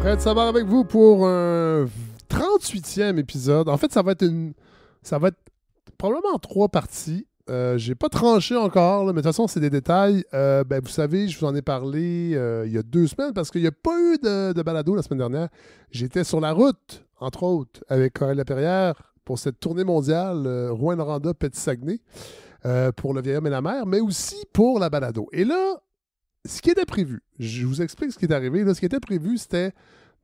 Fred Savard avec vous pour un 38e épisode. En fait, ça va être probablement en 3 parties. J'ai pas tranché encore, là, mais de toute façon, c'est des détails. Vous savez, je vous en ai parlé il y a 2 semaines parce qu'il n'y a pas eu de balado la semaine dernière. J'étais sur la route, entre autres, avec Coralie Laperrière pour cette tournée mondiale Rouyn-Noranda, Petit-Saguenay, pour Le Vieil Homme et la Mer, mais aussi pour la balado. Et là, ce qui était prévu, je vous explique ce qui est arrivé. Là, ce qui était prévu, c'était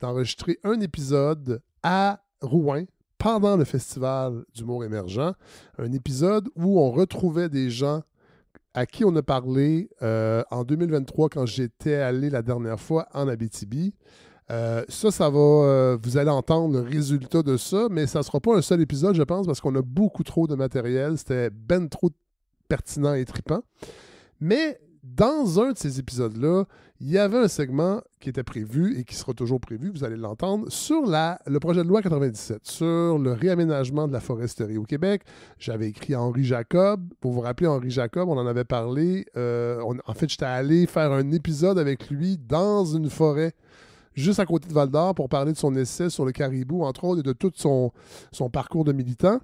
d'enregistrer un épisode à Rouyn pendant le Festival d'humour émergent. Un épisode où on retrouvait des gens à qui on a parlé en 2023 quand j'étais allé la dernière fois en Abitibi. Ça va... vous allez entendre le résultat de ça, mais ça ne sera pas un seul épisode, je pense, parce qu'on a beaucoup trop de matériel. C'était ben trop pertinent et trippant. Mais dans un de ces épisodes-là, il y avait un segment qui était prévu et qui sera toujours prévu, vous allez l'entendre, sur le projet de loi 97, sur le réaménagement de la foresterie au Québec. J'avais écrit à Henri Jacob. Pour vous rappeler, Henri Jacob, on en avait parlé. En fait, j'étais allé faire un épisode avec lui dans une forêt juste à côté de Val-d'Or pour parler de son essai sur le caribou, entre autres, et de tout son parcours de militant.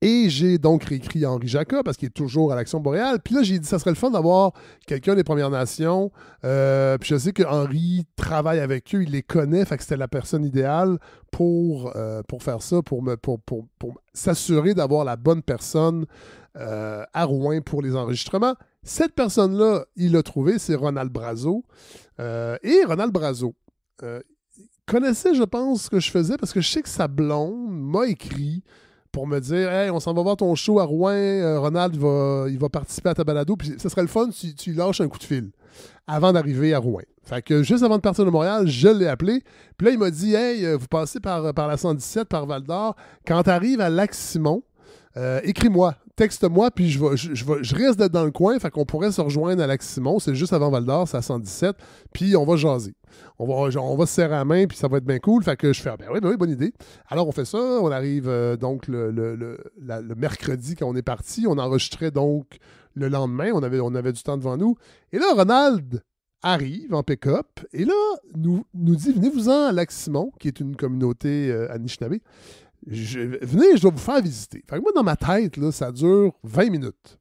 Et j'ai donc réécrit à Henri Jacob parce qu'il est toujours à l'Action boréale. Puis là, j'ai dit ça serait le fun d'avoir quelqu'un des Premières Nations. Puis je sais que Henri travaille avec eux, il les connaît, fait que c'était la personne idéale pour faire ça, pour s'assurer d'avoir la bonne personne à Rouyn pour les enregistrements. Cette personne-là, il l'a trouvé, c'est Ronald Brazeau. Et Ronald Brazeau connaissait, je pense, ce que je faisais parce que je sais que sa blonde m'a écrit pour me dire « Hey, on s'en va voir ton show à Rouyn, Ronald, il va participer à ta balado, puis ce serait le fun si tu lâches un coup de fil avant d'arriver à Rouyn. » Fait que juste avant de partir de Montréal, je l'ai appelé, puis là, il m'a dit « Hey, vous passez par la 117, par Val-d'Or, quand tu arrives à Lac-Simon, écris-moi, texte-moi, puis je risque d'être dans le coin, fait qu'on pourrait se rejoindre à Lac-Simon, c'est juste avant Val-d'Or, c'est à 117, puis on va jaser. On va se serrer la main, puis ça va être bien cool. Fait que je fais, oui, bonne idée. Alors, on fait ça. On arrive donc le mercredi quand on est parti. On enregistrait donc le lendemain. On avait du temps devant nous. Et là, Ronald arrive en pick-up. Et là, nous dit, venez-vous-en à Lac-Simon, qui est une communauté Anishinaabe. Venez, je dois vous faire visiter. Fait que moi, dans ma tête, là, ça dure 20 minutes.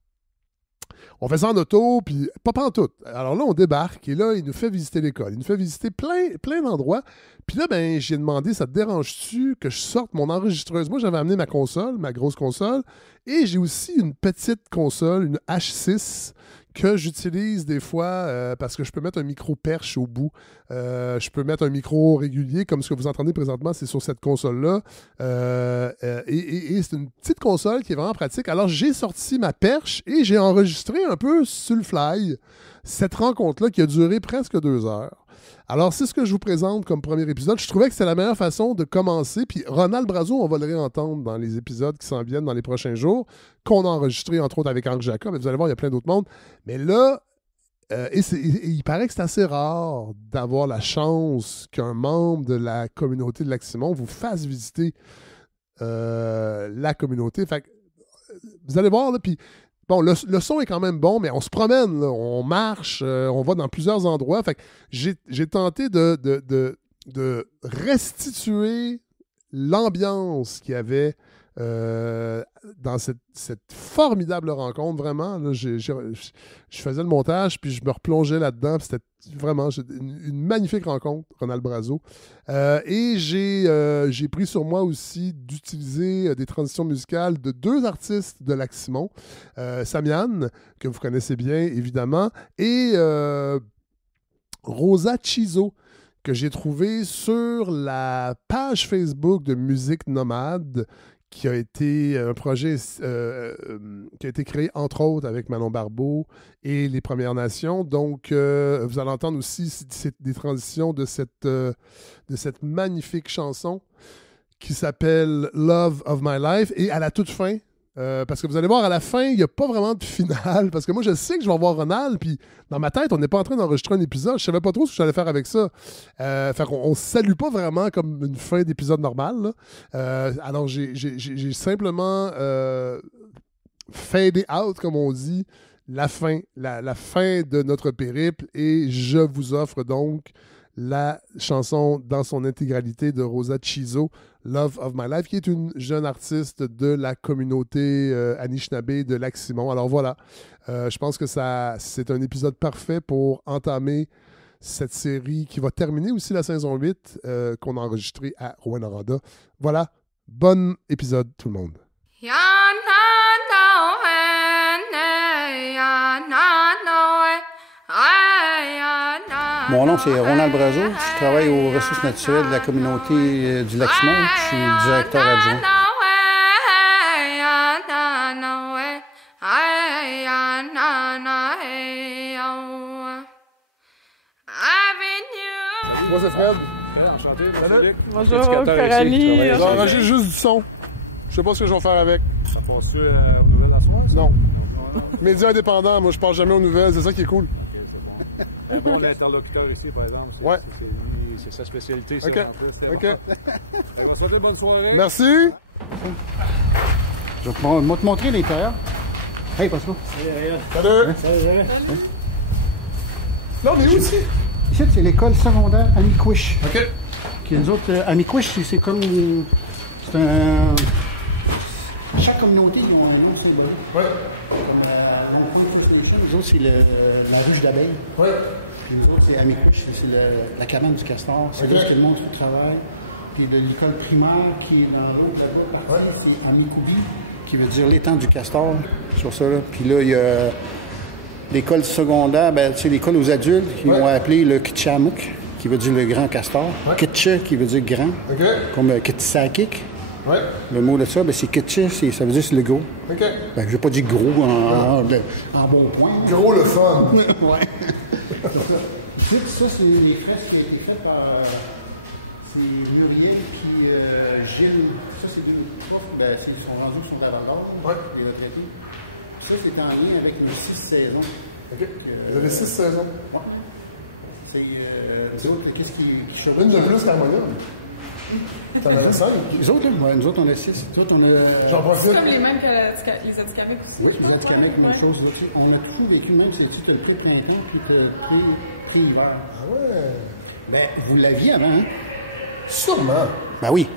On fait ça en auto, puis pas pantoute. Alors là, on débarque, et là, il nous fait visiter l'école. Il nous fait visiter plein d'endroits. Puis là, j'ai demandé, ça te dérange-tu que je sorte mon enregistreuse? Moi, j'avais amené ma console, ma grosse console, et j'ai aussi une petite console, une H6, que j'utilise des fois parce que je peux mettre un micro perche au bout. Je peux mettre un micro régulier, comme ce que vous entendez présentement, c'est sur cette console-là. Et c'est une petite console qui est vraiment pratique. Alors, j'ai sorti ma perche et j'ai enregistré un peu sur le fly cette rencontre-là qui a duré presque 2 heures. Alors, c'est ce que je vous présente comme premier épisode. Je trouvais que c'est la meilleure façon de commencer. Puis Ronald Brazeau, on va le réentendre dans les épisodes qui s'en viennent dans les prochains jours, qu'on a enregistré, entre autres, avec Henri Jacob. Et vous allez voir, il y a plein d'autres mondes. Mais là, il paraît que c'est assez rare d'avoir la chance qu'un membre de la communauté de Lac-Simon vous fasse visiter la communauté. Fait que, vous allez voir, là, puis bon, le son est quand même bon, mais on se promène, là, on marche, on va dans plusieurs endroits. Fait que j'ai tenté de restituer l'ambiance qu'il y avait dans cette formidable rencontre, vraiment. Là, je faisais le montage, puis je me replongeais là-dedans. C'était vraiment une magnifique rencontre, Ronald Brazeau. Et j'ai pris sur moi aussi d'utiliser des transitions musicales de 2 artistes de Lac-Simon. Samian, que vous connaissez bien, évidemment, et Rosa Chizo, que j'ai trouvé sur la page Facebook de Musique Nomade, qui a été un projet qui a été créé, entre autres, avec Manon Barbeau et les Premières Nations. Donc, vous allez entendre aussi des transitions de cette magnifique chanson qui s'appelle « Love of My Life ». Et à la toute fin, parce que vous allez voir, à la fin, il n'y a pas vraiment de finale. Parce que moi, je sais que je vais voir Ronald, puis dans ma tête, on n'est pas en train d'enregistrer un épisode. Je savais pas trop ce que j'allais faire avec ça. Fait qu'on ne se salue pas vraiment comme une fin d'épisode normal, là. Alors, j'ai simplement fadé out, comme on dit, la fin de notre périple. Et je vous offre donc la chanson dans son intégralité de Rosa Chizo, Love of My Life, qui est une jeune artiste de la communauté Anishinaabe de Lac-Simon. Alors voilà, je pense que c'est un épisode parfait pour entamer cette série qui va terminer aussi la saison 8 qu'on a enregistrée à Rouyn-Noranda. Voilà, bon épisode tout le monde. Mon nom, c'est Ronald Brazo. Je travaille aux ressources naturelles de la communauté du Lac-Simon. Je suis le directeur adjoint. Moi, c'est Fred. Enchanté. Salut. Bonjour, Coralie. J'enregistre juste du son. Je sais pas ce que je vais faire avec. Ça passe-tu aux nouvelles à soir? Non. Média indépendant, moi je parle jamais aux nouvelles, c'est ça qui est cool. Ok, c'est bon. Un bon interlocuteur ici, par exemple. Ouais. C'est sa spécialité. Ok. Ok. On va souhaiter bonne soirée. Merci. Je vais te montrer l'intérieur. Hey, Pascal. Salut. Salut. Là, on est où ici? Ici, c'est l'école secondaire Amiquish. OK. Qui, nous autres, Amiquish, c'est comme. C'est un. Chaque communauté qui a un nom, c'est là. Ouais. Nous autres, c'est la ruche d'abeilles. Ouais. Puis nous autres, c'est Amiquish, c'est la cabane du castor. C'est là que le monde travaille. Puis de l'école primaire qui est dans l'autre partie, c'est Amikubi, qui veut dire l'étang du castor, sur ça. Là. Puis là, il y a l'école secondaire, c'est l'école aux adultes, qui vont appeler le Kitchamuk, qui veut dire le grand castor. Ouais. Kitcha, qui veut dire grand, comme Kitsakik. Ouais. Le mot de ça, c'est Kitcha, ça veut dire c'est le gros. OK. Je n'ai pas dit gros en bon point. Gros le fun. Ouais. Ça, c'est les fresques qui ont été faites par... C'est Muriel qui Gilles. Ça, c'est des profs. Ils sont rendus sur l'abandon. Oui. Les retraités. Ça, c'est en lien avec les 6 saisons. OK. Vous avez 6 saisons? Oui. C'est autres, qu'est-ce qui choque? Une de plus qu'Harmonium. T'en as 5? Les autres, là? Nous autres, on a 6. Nous autres, on a... J'en profite. C'est comme les mêmes que les Atikamekw aussi. Oui, les Atikamekw, même chose. On a tout vécu, même si tu as le pré-printemps puis tu as le pré-hiver. Ah ouais? Vous l'aviez avant, hein? Sûrement. Ben oui.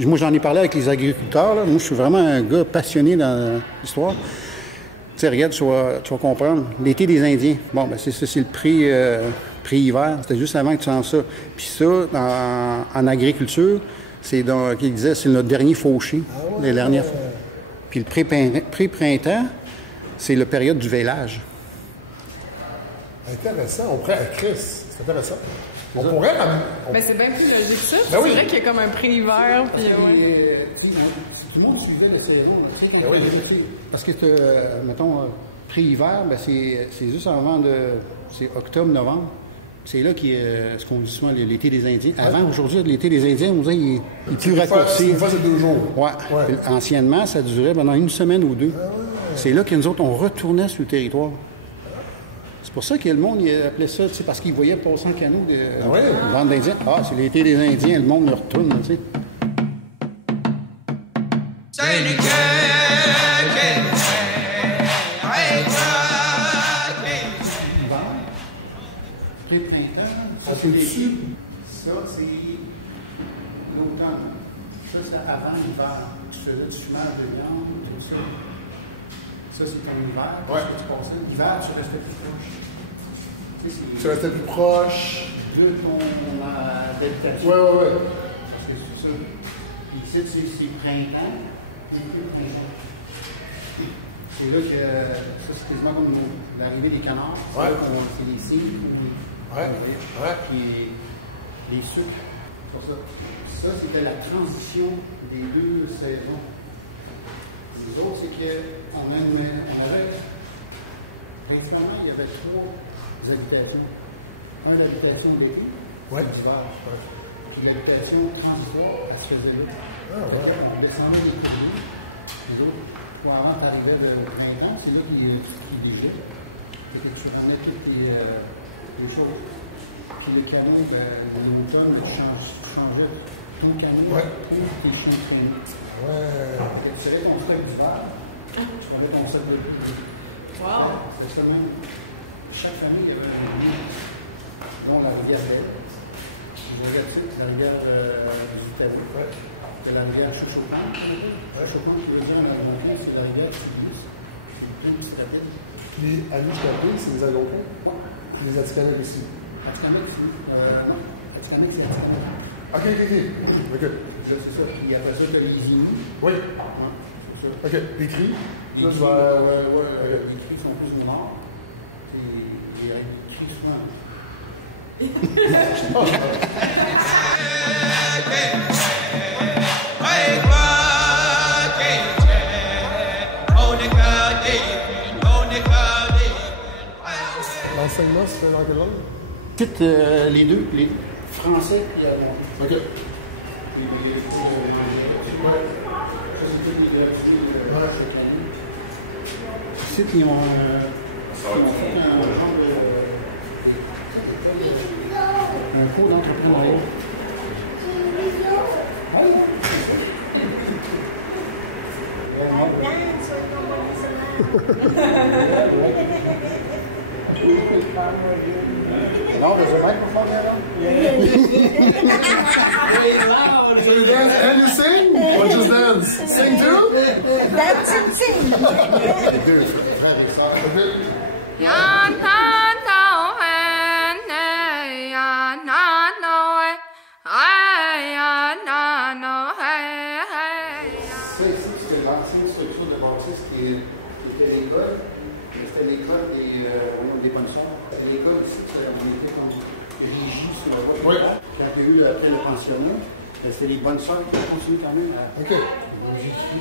Moi, j'en ai parlé avec les agriculteurs. Là. Moi, je suis vraiment un gars passionné dans l'histoire. Tu sais, regarde, tu vas comprendre. L'été des Indiens. Bon, c'est ça, c'est le pré-hiver. C'était juste avant que tu lances ça. Puis ça, en agriculture, c'est qu'il disait, c'est notre dernier fauché. Ah ouais. Les dernières. Puis le pré-printemps, c'est la période du vêlage. Intéressant. On pourrait... Chris, c'est intéressant. On pourrait... Mais c'est bien plus logique que ça. Ben oui. C'est vrai qu'il y a comme un pré-hiver. Puis, tout le monde suivait le saison. Oui. Parce que, mettons, pré-hiver, c'est juste avant de... C'est octobre-novembre. C'est là qu'il y a ce qu'on dit souvent l'été des Indiens. Avant, aujourd'hui, l'été des Indiens, on dirait qu'il est plus raccourci. Une fois, c'est 2 jours. Ouais. Anciennement, ça durait pendant 1 semaine ou 2. Ah ouais. C'est là que nous autres, on retournait sur le territoire. C'est pour ça que le monde il appelait ça, parce qu'ils voyaient passer en canot de vente d'Indiens. Ah, c'est l'été des Indiens, le monde le retourne, tu sais. Pré-printemps, ça c'est l'automne. Ça, c'est avant l'hiver. Tu faisais du fumage de viande, tout ça. Ça, c'est comme l'hiver. Ouais. L'hiver, tu restais plus proche. Tu restais plus proche. De ton habitation. Ouais. Parce que c'est ça. Puis ici, c'est printemps. Et puis le printemps. C'est là que ça, c'est quasiment comme l'arrivée des canards. Ouais. C'est les cygnes. Ouais. Puis les sucres. Pour ça. Ça, c'était la transition des 2 saisons. Les autres, c'est qu'on avait, principalement, il y avait 3 habitations. L'habitation d'été, l'hiver. Puis l'habitation transitoire, elle se faisait là. On descendait des courriers. Les autres, pour avant d'arriver le printemps, c'est là qu'ils déjettent. Tu prenais toutes les choses. Puis le canot, l'automne, changeait ton canot pour tes chiens de traîneau. Tu avais ton sac d'hiver, tu avais ton sac de pluie. Wow! C'est ça même. Chaque famille avait un lit. Dont la rivière belle. la rivière d'Italie. C'est la rivière Chouchoupan. Chouchoupan, qui veut dire en algonquin, c'est la rivière Sibylus. C'est deux petits rapides. Les Alouche-Capé, c'est les Algonquins? Les Atikamekw aussi. Atikamekw, non. Atikamekw, c'est Atikamekw. OK. C'est ça. Puis après ça, tu as les Inuits. Oui. C'est ça. OK. Les cris? Les Là, cris, je vais... les cris sont plus noirs. Et les cris souvent. L'enseignement, c'est dans quelle langue? Quitte les deux, les français et allemand. OK. Ici, ils ont fait un cours d'entrepreneuriat. No, there's a microphone there, So you dance and you sing? Or just dance? Sing too? Dance and sing. C'était l'ancienne structure de bâtisse qui était l'école. C'était l'école des bonnes sœurs. L'école ici, on était comme régie sur la voie. Oui. Quand il y a eu après le pensionnat, c'était les bonnes sœurs qui ont continué quand même à OK. régie ici.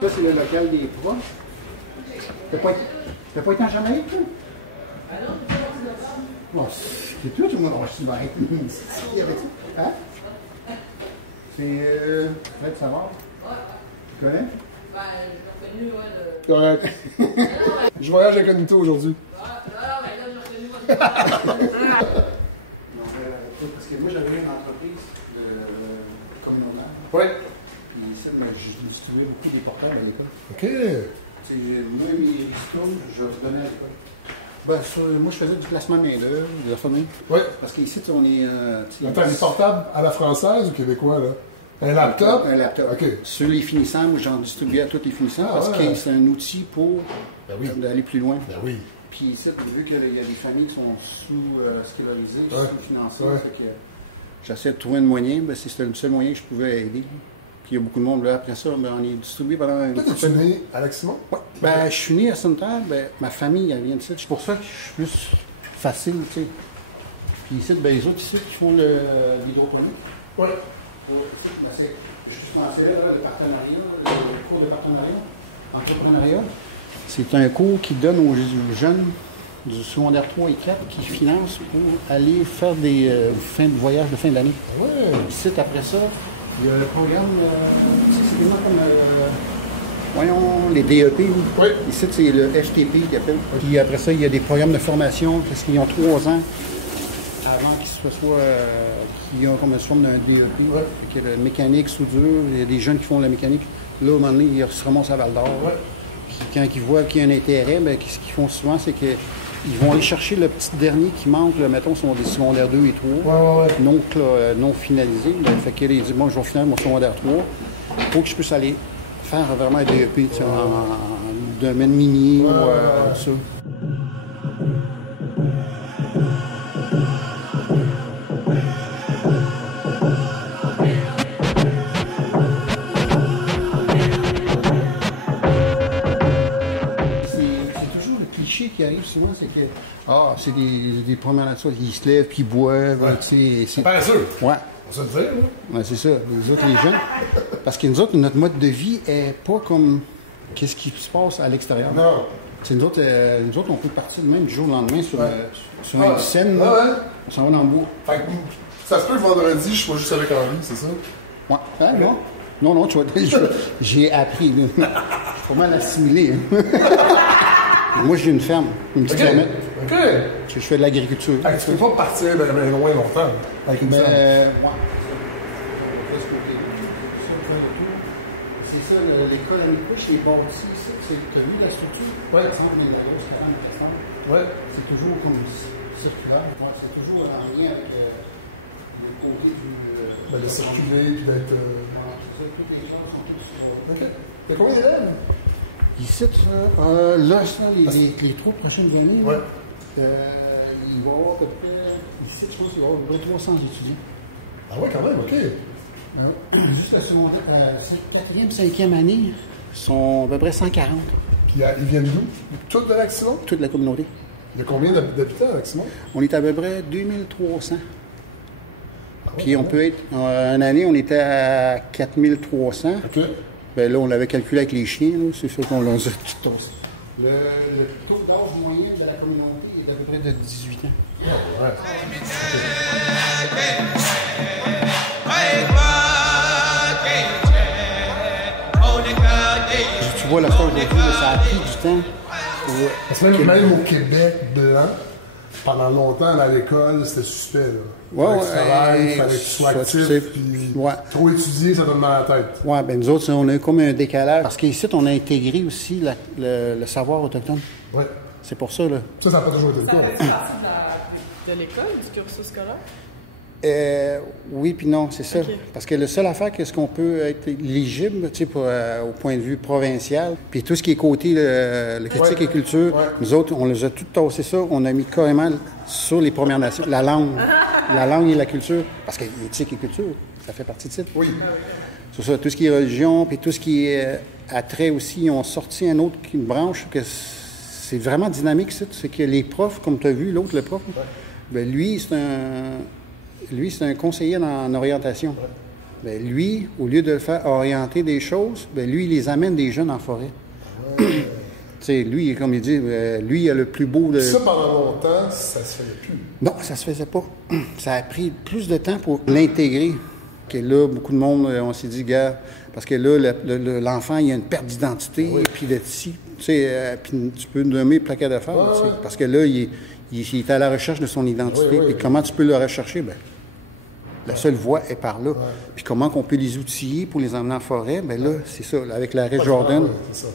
Ça, c'est le local des proches. T'as pas été en Jamaïque, toi? Bon, c'est tout, moi, je suis bien. Il y avait ça. Hein? C'est Fred Savard. Tu connais? Ben, j'ai reconnu, ouais, Correct. Je voyage incognito aujourd'hui. Parce que moi, j'avais une entreprise communautaire. Oui. Puis ici, ben, je distribuais beaucoup des portables à l'école. OK. Moi, mes ristournes, je redonnais à l'école. Ben, moi, je faisais du placement de main-d'œuvre, de la famille. Oui. Parce qu'ici, on est. Attends, les portables à la française ou québécois, là? Un laptop? Un laptop. OK. Sur les finissants, moi, j'en distribuais à tous les finissants parce que c'est un outil pour d'aller plus loin. Ben oui. Puis ici, vu qu'il y a des familles qui sont sous-scolarisées, sous-financées, fait que j'essaie de trouver un moyen, ben, c'était le seul moyen que je pouvais aider. Puis il y a beaucoup de monde là. Après ça, ben, on est distribué pendant un Toi, t'es-tu né à Lac-Simon? Ouais. Ben, je suis né à Sainte-Terre, ben, ma famille, elle vient de ça. C'est pour ça que je suis plus facile, tu sais. Puis ici, ben, les autres ici qui font l'hydroponie. Oui. Ben, c'est juste pensé là, le partenariat, le cours de partenariat, entrepreneuriat. C'est un cours qui donne aux jeunes du secondaire 3 et 4 qui financent pour aller faire des voyages de fin d'année. Oui. Ici, après ça, il y a le programme, c'est quasiment comme, voyons, les DEP. Oui. Ici, c'est le FTP qu'ils appellent. Puis après ça, il y a des programmes de formation parce qu'ils ont 3 ans avant qu'ils qu'ils ont comme une forme d'un DEP. Ouais. Fait que la mécanique, soudure, il y a des jeunes qui font de la mécanique. Là, au moment donné, ils se ramassent à Val d'Or. Ouais. Puis quand ils voient qu'il y a un intérêt, ben, ce qu'ils font souvent, c'est qu'ils vont aller chercher le petit dernier qui manque, là, mettons, sont des secondaires 2 et 3, non finalisés. Ben, fait qu'ils disent, bon, je vais finir mon secondaire 3 pour que je puisse aller faire vraiment un DEP en domaine minier ou tout ça. Qui arrive souvent, c'est que c'est des premières nature, ils se lèvent puis ils boivent. Ouais. C'est Paresseux. Ouais. On se le dit, là. Ouais, c'est ça. Les autres, les jeunes. Parce que nous autres, notre mode de vie est pas comme qu'est-ce qui se passe à l'extérieur. Non. C'est nous autres, on peut partir même du jour au lendemain sur une scène. Là, ouais. On s'en va dans le bois. Fait que ça se peut que vendredi, je sois juste avec Henri, c'est ça? Ouais. Ah, non. Non, tu vois, j'ai appris. Là. Faut mal assimiler. Hein. Moi, j'ai une ferme, une petite fermette. OK. Je fais de l'agriculture. Ah, tu peux pas partir ben loin longtemps avec une ferme. Ouais. C'est ça, l'école à Nicoche, les bâtis ici, tu as vu la structure? Ouais. Par exemple, les grosses 40 personnes. Ouais. C'est toujours comme circulaire. Ouais, c'est toujours en lien avec le côté du. De circuler puis d'être. Voilà, c'est ça, toutes les gens sont tous sur. OK. T'as combien d'élèves? Ici, là, ça, les 3 prochaines années, ouais. Il va y avoir à peu près. Ici, je pense qu'il va y avoir à peu près 300 étudiants. Ah ouais, quand même, OK. Jusqu'à ce moment, 4e, 5e année, sont à peu près 140. Puis ils viennent d'où? Toute de Lac-Simon? Toute la communauté. Il y a combien d'habitants à Lac-Simon? On est à peu près 2300. Ah ouais, puis on peut être. Une année, on était à 4300. OK. Ben là, on l'avait calculé avec les chiens, là, c'est sûr qu'on l'a tout tassé. Le taux d'âge moyen de la communauté est à peu près de 18 ans. Ah ouais. Tu vois, la fois aujourd'hui, ça a pris du temps. Parce que même au Québec blanc, pendant longtemps, à l'école, c'était suspect. Là. Ouais, il fallait que tu sois actif. Puis trop étudier, ça donne mal à la tête. Oui, bien nous autres, on a eu comme un décalage. Parce qu'ici, on a intégré aussi le savoir autochtone. Oui. C'est pour ça, là. Ça n'a pas toujours été le cas. Ça fait partie de l'école, du cursus scolaire? Oui, puis non, c'est ça. Okay. Parce que la seule affaire, qu'est-ce qu'on peut être éligible, tu sais, au point de vue provincial, puis tout ce qui est côté le critique et culture, nous autres, on les a tout tassé ça, on a mis carrément sur les Premières Nations, la langue et la culture, parce que l'éthique et culture, ça fait partie de ça. Oui. C'est ça, tout ce qui est religion, puis tout ce qui est attrait aussi, ils ont sorti une branche que c'est vraiment dynamique, ça. C'est que les profs, comme tu as vu, l'autre, le prof, ben lui, c'est un conseiller en orientation. Ben lui, au lieu de le faire orienter des choses, ben lui, il les amène des jeunes en forêt. Tu sais, lui, comme il dit, lui, il a le plus beau de... Ça, pendant longtemps, ça se faisait plus. Non, ça se faisait pas. Ça a pris plus de temps pour l'intégrer. Que là, beaucoup de monde, on s'est dit, gars, parce que là, l'enfant, il a une perte d'identité, puis de ci, tu sais, puis tu peux nommer plaquet d'affaires, parce que là, il est à la recherche de son identité. Puis comment tu peux le rechercher? Ben, la seule voie est par là. Puis comment qu'on peut les outiller pour les emmener en forêt? Bien là, c'est ça, là, avec l'arrêt Jordan. C'est ça.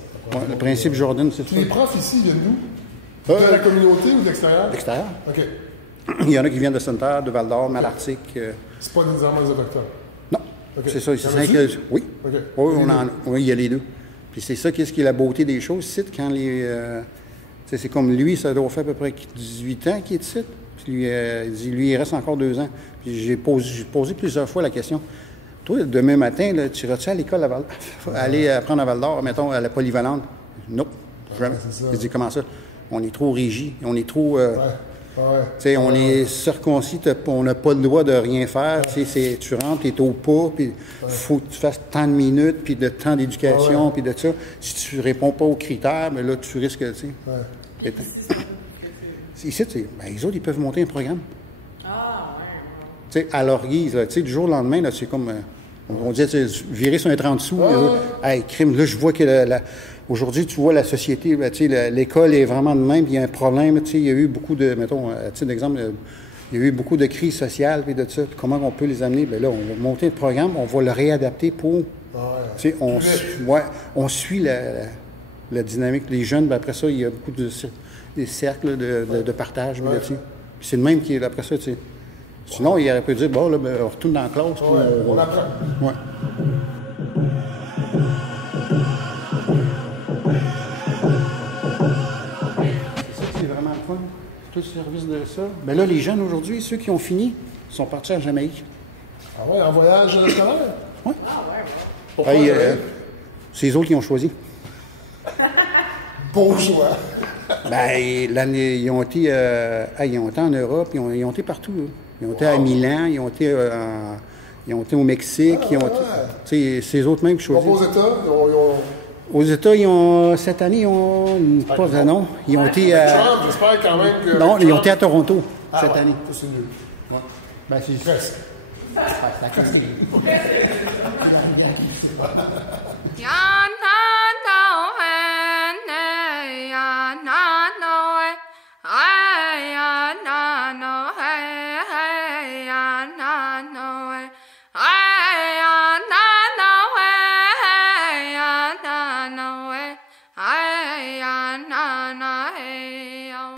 Le principe Jordan, c'est ça. Les profs ici viennent d'où? De la communauté ou de l'extérieur? L'extérieur. OK. Il y en a qui viennent de Sainte-Terre, de Val-d'Or, Malartic. C'est pas nécessairement les autochtones? Non. Okay. C'est ça. Oui. Okay. Oui, il y a les deux. Puis c'est ça, qu'est-ce qui est la beauté des choses, c'est quand les... c'est comme lui, ça doit faire à peu près 18 ans qu'il est ici. Puis lui, il dit, lui, il reste encore 2 ans. Puis j'ai posé plusieurs fois la question. Toi, demain matin, là, tu iras-tu à l'école aller apprendre à Val-d'Or, mettons, à la polyvalente? Non, jamais. Je dis, comment ça? On est trop rigide, on est trop... on est circoncis, on n'a pas le droit de rien faire. Tu rentres, tu es au pas, puis il faut que tu fasses tant de minutes, puis de temps d'éducation, puis de ça. Si tu réponds pas aux critères, mais là, tu risques, tu sais. Ici, les autres, ils peuvent monter un programme. Tu sais, à leur guise, tu sais, du jour au lendemain, là, c'est comme, on disait, virer sur un 30 sous. Hey, crime, là, je vois que aujourd'hui, tu vois la société, tu sais, l'école est vraiment de même, puis il y a un problème, tu sais, il y a eu beaucoup de, mettons, à titre d'exemple, il y a eu beaucoup de crises sociales, puis de ça, puis comment on peut les amener? Bien là, on va monter le programme, on va le réadapter pour, tu sais, on suit la dynamique des jeunes, puis après ça, il y a beaucoup des cercles de partage là-dessus. Puis c'est le même qui est après ça, tu sais. Sinon, il aurait pu dire, bon, là, ben, on retourne dans la classe. On apprend. Ouais. C'est ça, c'est vraiment le fun. Tout le service de ça. Bien là, les jeunes aujourd'hui, ceux qui ont fini, sont partis à Jamaïque. Ah ouais, en voyage scolaire? Oui. Pourquoi c'est les autres qui ont choisi. Bon choix. Ben, l'année, ils ont été en Europe, ils ont été partout. Là. Ils ont été à Milan, ils ont été au Mexique, c'est les autres mêmes qui choisissent. Aux États, Aux États, cette année, ils ont ils ont été à... Trump, j'espère quand même que... Non, ils ont été à Toronto cette année. Ça, c'est nul. Ouais. Ben, c'est... Presque. Ça casse Ya na no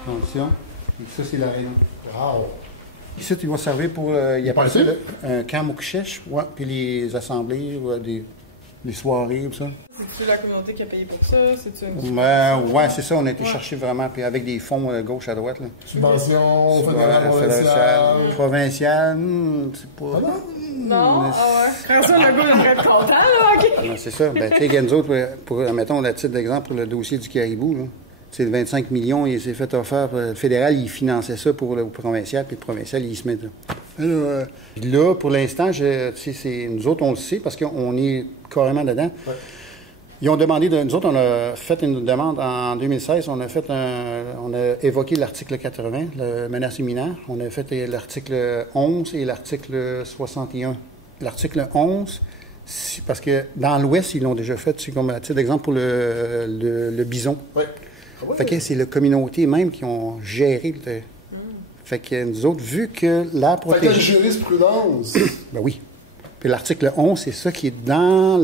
transition. Et ça, c'est l'aréna. Wow. Ici, il va servir pour, il appelle ça Parti? un camp mouchèche, ouais, puis les assemblées, ouais, des soirées, tout ça. C'est-tu la communauté qui a payé pour ça? C'est-tu une... Ouais, c'est ça, on a été chercher vraiment, puis avec des fonds gauche à droite. Là. Subvention, Voilà, fédérale, provinciale, c'est pas... Ah non? Non? Ah ouais. Frère, ça, le gars, il devrait être content, là, OK? Ah non, c'est ça. Ben, tu sais, nous autres, mettons, le titre d'exemple pour le dossier du caribou, là. C'est le 25 millions, il s'est fait offert. Le fédéral, il finançait ça pour le provincial, puis le provincial, il se met là. Là, pour l'instant, nous autres, on le sait parce qu'on est carrément dedans. Ouais. Ils ont demandé, nous autres, on a fait une demande en 2016, on a évoqué l'article 80, le menace imminente. On a fait l'article 11 et l'article 61. L'article 11, parce que dans l'Ouest, ils l'ont déjà fait, c'est comme à titre d'exemple pour le bison. Ouais. Ah ouais? Fait que c'est la communauté même qui ont géré le... Fait que nous autres, vu que la Fait que la protéger... jurisprudence. Ben oui. Puis l'article 11, c'est ça qui est dans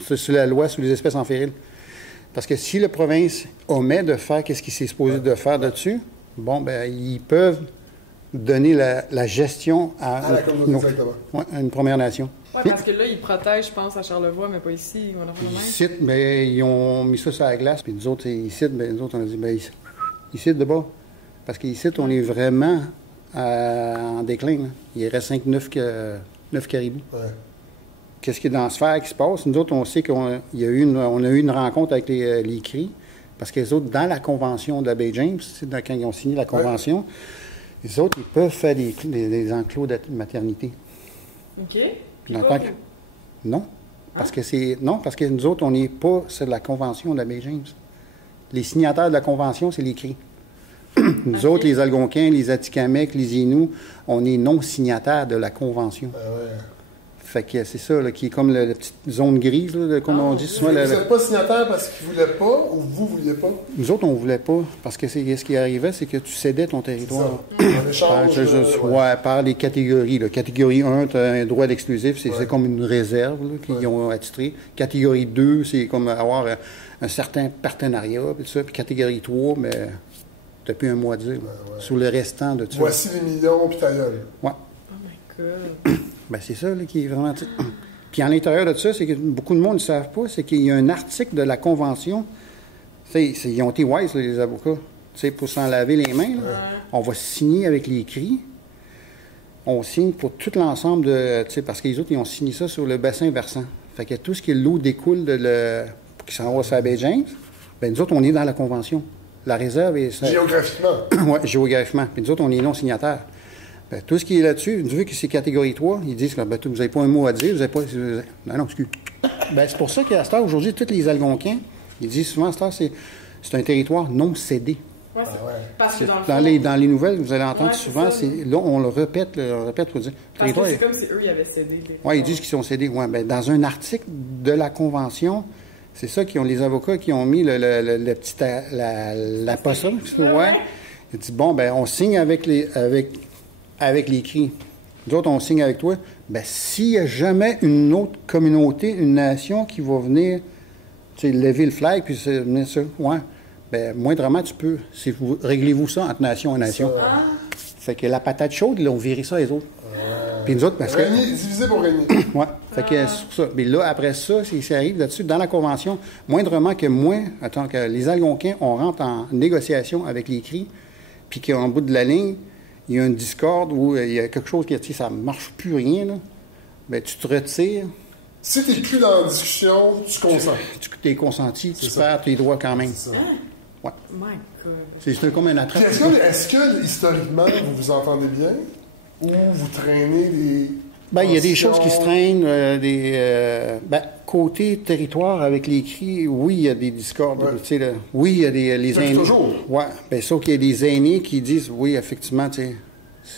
sur la loi sur les espèces en péril. Parce que si la province omet de faire qu'est-ce qu'il s'est supposé de faire dessus, bon, ben ils peuvent donner la gestion à la communauté directement. ouais, à une Première Nation. Ouais, parce que là, ils protègent, je pense, à Charlevoix, mais pas ici. On a Puis vraiment... ici, ben, ils ont mis ça sur la glace. Puis nous autres, ici, ben, nous autres, on a dit, ben, ici, de bas. Parce qu'ici, on est vraiment en déclin. Là. Il reste 9 caribous. Ouais. Qu'est-ce qui est dans la sphère qui se passe? Nous autres, on sait qu'on a eu une rencontre avec les CRI. Parce que les autres, dans la convention de la baie James, quand ils ont signé la convention, les autres, ils peuvent faire des enclos de maternité. OK. Puis Dans pas le temps que- Non. Parce que nous autres, on n'est pas sur la convention de la baie James. Les signataires de la convention, c'est les CRI. Nous autres, les Algonquins, les Atikamekw, les Inuits, on est non signataires de la convention. Ouais. Fait que c'est ça, là, qui est comme la petite zone grise, là, comme on dit souvent. Vous n'êtes pas signataire parce qu'ils ne voulaient pas ou vous ne vouliez pas? Nous autres, on ne voulait pas, parce que ce qui arrivait, c'est que tu cédais ton territoire. En échange, Par les catégories. Là. Catégorie 1, tu as un droit d'exclusif, c'est comme une réserve là, qu'ils ont attitré. Catégorie 2, c'est comme avoir un certain partenariat, puis ça. Puis catégorie 3, mais tu n'as plus un mot à dire. Sur le restant de tout ça. Voici les millions, puis ta gueule. Ouais. Oh my God. Ben, c'est ça là, qui est vraiment... Puis à l'intérieur de ça, c'est que beaucoup de monde ne savent pas, c'est qu'il y a un article de la Convention. Ils ont été wise, là, les avocats, pour s'en laver les mains. Là. On va signer avec les CRI. On signe pour tout l'ensemble de... Parce que les autres, ils ont signé ça sur le bassin versant. Fait que tout ce qui l'eau découle qui s'en va sur la baie James, ben nous autres, on est dans la Convention. La réserve est... Géographiquement. Oui, géographiquement. Puis nous autres, on est non signataires. Ben, tout ce qui est là-dessus, vu que c'est catégorie 3, ils disent que ben, vous n'avez pas un mot à dire, vous n'avez pas... Non, excuse. Ben, c'est pour ça qu'à cette heure, aujourd'hui, tous les Algonquins, ils disent souvent à cette heure, c'est un territoire non cédé. Ouais, parce que dans le fond... Dans les nouvelles, vous allez entendre souvent, ça, là, on le répète pour dire... Parce que c'est comme si eux, ils avaient cédé. Oui, ils disent qu'ils sont cédés. Ouais, ben, dans un article de la Convention, c'est ça qu'ils ont les avocats qui ont mis le petit... la poste, ouais. Ils disent, bon, ben, on signe avec les CRI. Nous autres, on signe avec toi. Bien, s'il n'y a jamais une autre communauté, une nation qui va venir lever le flag, puis venir ça, ouais, bien, moindrement, tu peux. Réglez-vous ça entre nation et nation. Fait que la patate chaude, ils ont viré ça, les autres. Puis nous autres, parce que... Régner, divisé pour régner. Oui, fait que c'est sur ça. Mais là, après ça, ça arrive là-dessus, dans la Convention, moindrement que les Algonquins, on rentre en négociation avec les CRI, puis qu'en bout de la ligne, il y a une discorde où il y a quelque chose qui dit ça ne marche plus rien, là. Bien, tu te retires. Si tu n'es plus dans la discussion, tu consens. Tu es consenti, tu perds tes droits quand même. C'est ça. Ouais. My God. C'est comme un attrape. Est-ce que, historiquement, vous vous entendez bien? Ou vous traînez des... Ben, il y a des choses qui se traînent. Côté territoire avec les CRI, oui, il y a des discordes. Ouais. Oui, il y a les aînés. Toujours. Oui, bien, sauf qu'il y a des aînés qui disent, oui, effectivement,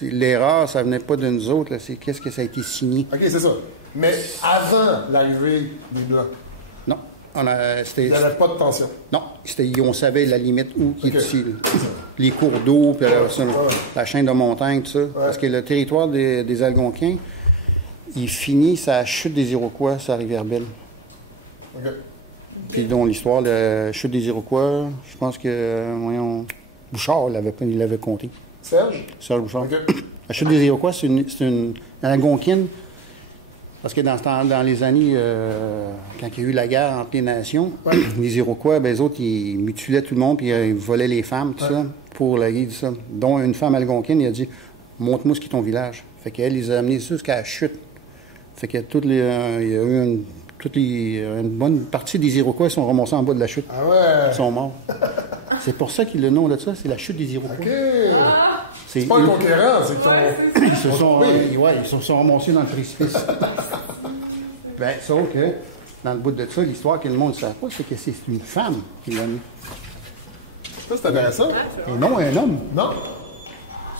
l'erreur, ça venait pas de nous autres, là, c'est qu'est-ce que ça a été signé. OK, c'est ça. Mais avant l'arrivée des Blancs, Non, il n'y avait pas de tension. Non, on savait la limite où qui est OK. ici. Là. Les cours d'eau, puis la chaîne de montagne, tout ça. Parce que le territoire des Algonquins, il finit sa chute des Iroquois sur la rivière Belle. OK. Puis dont l'histoire, la chute des Iroquois, je pense que, Bouchard il l'avait compté. Serge Bouchard. OK. La chute des Iroquois, c'est une algonquine. Parce que dans les années, quand il y a eu la guerre entre les nations, les Iroquois, ben, les autres, ils mutilaient tout le monde, puis ils volaient les femmes, tout ça, pour la guerre, tout ça. Dont une femme algonquine, il a dit « Montre-moi ce qui est ton village ». Fait qu'elle les a amenés jusqu'à la chute. Fait que il y a eu une bonne partie des Iroquois sont remontés en bas de la chute. Ah ouais? Ils sont morts. C'est pour ça que le nom de ça, c'est la chute des Iroquois. OK. C'est pas un conquérant, c'est qu'on... Ils se sont remontés dans le précipice. Ben, sauf que, dans le bout de ça, l'histoire que le monde ne savait pas, c'est que c'est une femme qui l'a mis. Ça, c'est intéressant. Et non un homme. Non?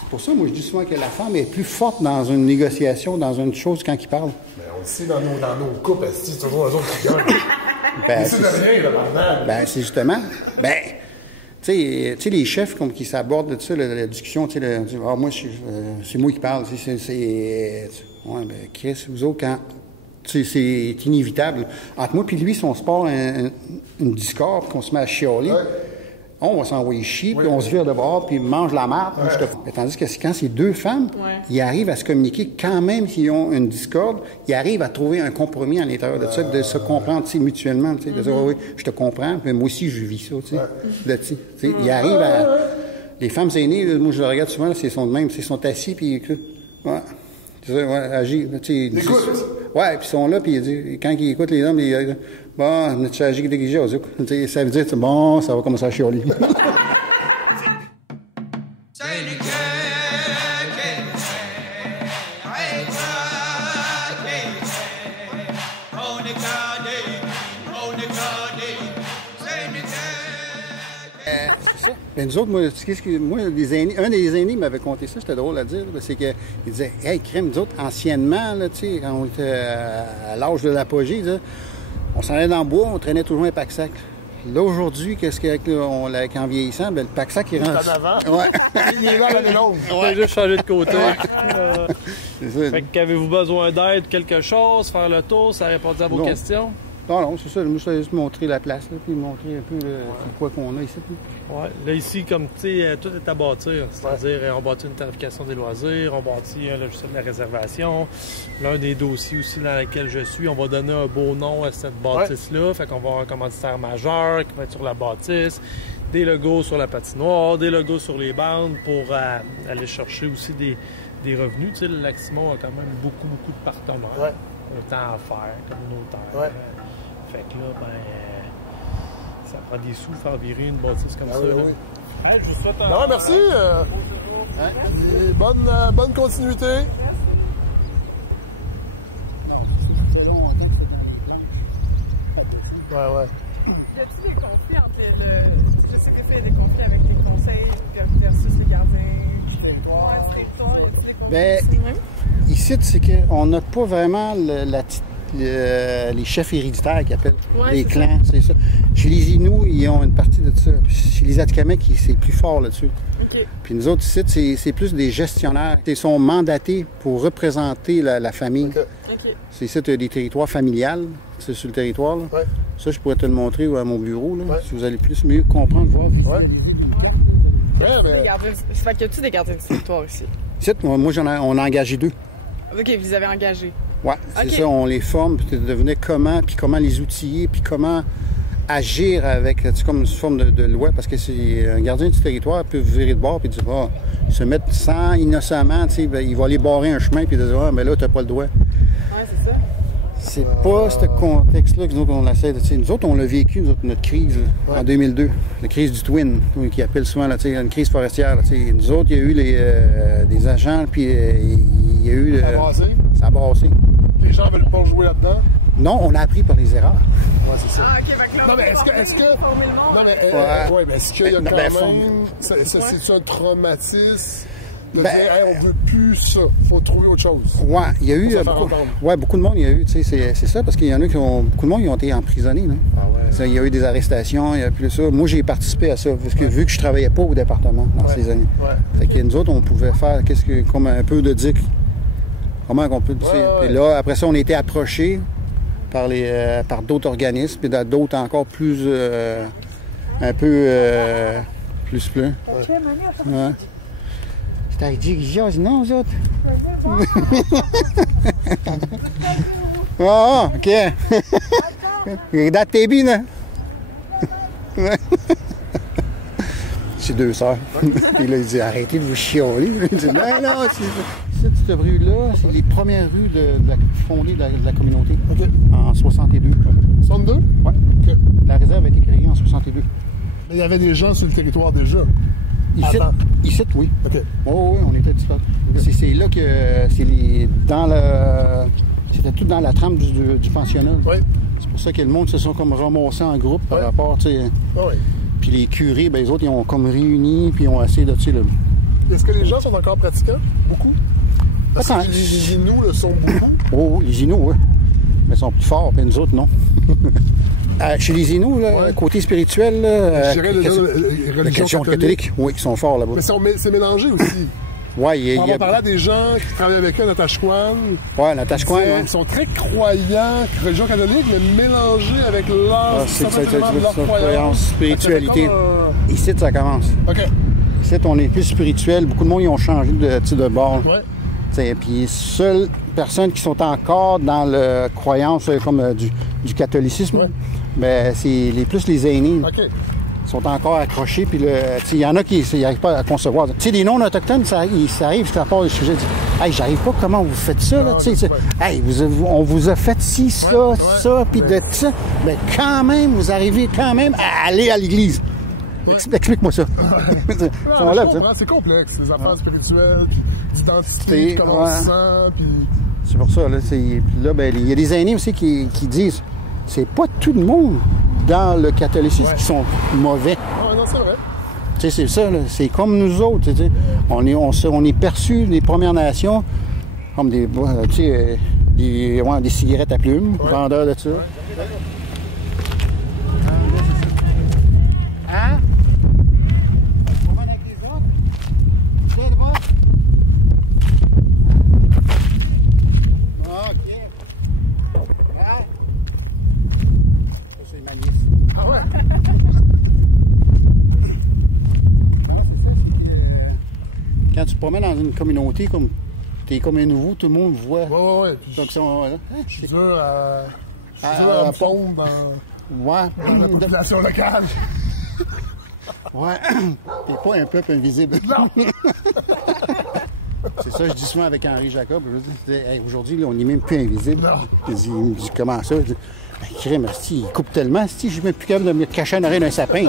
C'est pour ça, moi, je dis souvent que la femme est plus forte dans une négociation, dans une chose, quand il parle. Mais on le sait dans nos couples, c'est toujours eux autres qui gagnent. Ben, C'est de rien, là, maintenant. ben, c'est justement... Ben, tu sais, les chefs qui s'abordent de ça, la discussion, tu sais, moi, c'est moi qui parle. Ouais, ben, Chris, vous autres, quand... C'est inévitable. Entre moi et lui, si on se part une discorde, qu'on se met à chialer, on va s'envoyer chier, puis on se vire de bord, puis mange la marde. Tandis que quand c'est deux femmes, ils arrivent à se communiquer quand même s'ils ont une discorde, ils arrivent à trouver un compromis à l'intérieur de ça, de se comprendre mutuellement, de dire oui, je te comprends, mais moi aussi je vis ça. Ils arrivent à... Les femmes aînées, moi je le regarde souvent, c'est sont de même, ils sont assis, puis agir, puis ils sont là, puis quand ils écoutent les hommes, ils disent bon, notre agir dégagé, ça veut dire bon, ça va commencer à chialer. Ben nous autres, un des aînés m'avait conté ça, c'était drôle à dire, c'est qu'il disait « Hey, crème, nous autres, anciennement, là, quand on était à l'âge de l'apogée, on s'en allait dans le bois, on traînait toujours un pack-sac. Là, aujourd'hui, qu'en vieillissant, ben, le pack-sac, il rentre... en avant. Ouais. Il est là l'année longue. On va juste changer de côté. C'est ça. Fait qu'avez-vous besoin d'aide, quelque chose, faire le tour, ça répond à vos questions? Non, c'est ça. Moi, je vais juste montrer la place, là, puis montrer un peu quoi qu'on a ici. Oui, là, ici, comme tu sais, tout est à bâtir. C'est-à-dire, on bâtit une tarification des loisirs, on bâtit un logiciel de la réservation. L'un des dossiers aussi dans lequel je suis, on va donner un beau nom à cette bâtisse-là. Fait qu'on va avoir un commanditaire majeur qui va être sur la bâtisse, des logos sur la patinoire, des logos sur les bandes pour aller chercher aussi des revenus. Tu sais, le Lac-Simon a quand même beaucoup de partenaires. Ouais. Autant à faire, communautaire. Ouais. Fait que là, ça prend des sous faire virer une bâtisse comme ça. Oui, là. oui. Hey, je vous souhaite un... Non, merci. Et bonne continuité. Ouais. Y a-t-il des conflits entre je sais que il y a des conflits avec les conseils versus les gardiens du territoire? Y a-t-il des conflits? Ben, ici, c'est qu'on n'a pas vraiment les chefs héréditaires qu'ils appellent, les clans, c'est ça. Chez les Inuits, ils ont une partie de ça. Chez les Atikamekw, c'est plus fort là-dessus. Okay. Puis nous autres ici, c'est plus des gestionnaires. Ils sont mandatés pour représenter la famille. Okay. C'est ça, tu as des territoires familiales, c'est sur le territoire. Là. Ouais. Ça, je pourrais te le montrer à mon bureau, là, si vous allez mieux comprendre, voir. Ouais. Fait qu'il y a-tu des gardiens du territoire ici? Ici, moi on a engagé 2. OK, vous les avez engagés. Oui, c'est ça, on les forme, puis devenir comment les outiller, puis comment agir avec, tu sais, comme une forme de loi, parce que c'est un gardien du territoire peut virer de bord, puis dire, se mettre sans innocemment, tu sais, ben, il va aller barrer un chemin, puis dire, mais là, t'as pas le droit. Oui, c'est ça. C'est pas ce contexte-là que nous autres, on essaie de, tu sais, nous autres, on l'a vécu, notre crise, là, en 2002, la crise du Twin, qui appelle souvent, là, tu sais, une crise forestière, là, tu sais. Nous autres, il y a eu des agents, puis il y a eu... Ça a brassé. Les gens veulent pas jouer là-dedans? Non, on a appris par les erreurs. Oui, c'est ça. Ah, OK, fait que là, Non, mais est-ce qu'il y a quand même... C'est un traumatisme de dire, hey, on veut plus ça, faut trouver autre chose. Oui, il y a eu beaucoup de monde, il y a eu, tu sais, c'est ça, parce qu'il y en a beaucoup de monde, ils ont été emprisonnés, là. Ah ouais. Il y a eu des arrestations, il y a plus ça. Moi, j'ai participé à ça, parce que vu que je travaillais pas au département dans ces années. Ouais. Fait que nous autres, on pouvait faire comme un peu de comment qu'on peut dire. Et là, après ça, on a été approchés par d'autres organismes, puis d'autres encore plus un peu Plus bleu. Ouais. Je t'avais dit que jase, non, vous autres? Ah, OK. Regarde tes billes, là. Ouais. C'est 2 sœurs. Puis là, il dit, arrêtez de vous chialer. Il dit, non, c'est cette rue-là, c'est les premières rues fondées de la communauté. OK. En 62. 62? Oui. OK. La réserve a été créée en 62. Mais il y avait des gens sur le territoire déjà. Ici, oui. OK. Oh, oui, on était disponibles. C'est là que c'était tout dans la trame du pensionnat. Oui. C'est pour ça que le monde se sont comme ramassés en groupe par rapport, tu sais. Ah oui. Puis les curés, ben les autres, ils ont comme réuni, puis ils ont essayé de, tu sais, le... Est-ce que les gens sont encore pratiquants? Beaucoup? Parce que les Inuits le sont beaucoup. Oh, les Inuits, oui. Mais ils sont plus forts, puis nous autres, non. Chez les Inuits, là, côté spirituel, là, je dirais la religion catholique, oui, ils sont forts là-bas. Mais c'est mélangé aussi. Oui, On va parler à des gens qui travaillent avec eux à Natashquan. Oui, Natashquan. Ils sont très croyants, religion catholique, mais mélangés avec leur, leur croyance, spiritualité. Ici, ça commence. OK. Ici, on est plus spirituel. Beaucoup de monde, ils ont changé de bord. Ouais. Puis les seules personnes qui sont encore dans la croyance comme du catholicisme, ben, c'est plus les aînés. OK. Ils sont encore accrochés, puis il y en a qui n'arrivent pas à concevoir. Tu sais, les non-autochtones, ça arrive, c'est à part le sujet. Hey, j'arrive pas, comment vous faites ça, là? Hey, on vous a fait ci, ça, puis de ça. Mais quand même, vous arrivez quand même à aller à l'église. Explique-moi ça. C'est complexe, les affaires spirituelles, d'identité, comment on se sent, puis... C'est pour ça, là. Là, ben, il y a des aînés aussi qui disent, c'est pas tout le monde dans le catholicisme qui sont mauvais. Ah non, c'est vrai. Tu sais, c'est ça, là. C'est comme nous autres, tu sais. On est perçus, les Premières Nations, comme des cigarettes à plumes, vendeurs de ça. Hein? On va avec les autres? Viens de voir. OK. Hein? C'est Malice. Ah ouais? Quand tu te promènes dans une communauté, comme t'es comme un nouveau, tout le monde voit. Ouais. Donc, je suis dur à fondre dans la population locale. Ouais. T'es pas un peuple invisible. Non. C'est ça, je dis souvent avec Henri Jacob. Je dis, hey, aujourd'hui, on n'est même plus invisible. Il me dit, comment ça? Je dis, crème, il coupe tellement, je suis même plus capable de me cacher en arrière d'un sapin.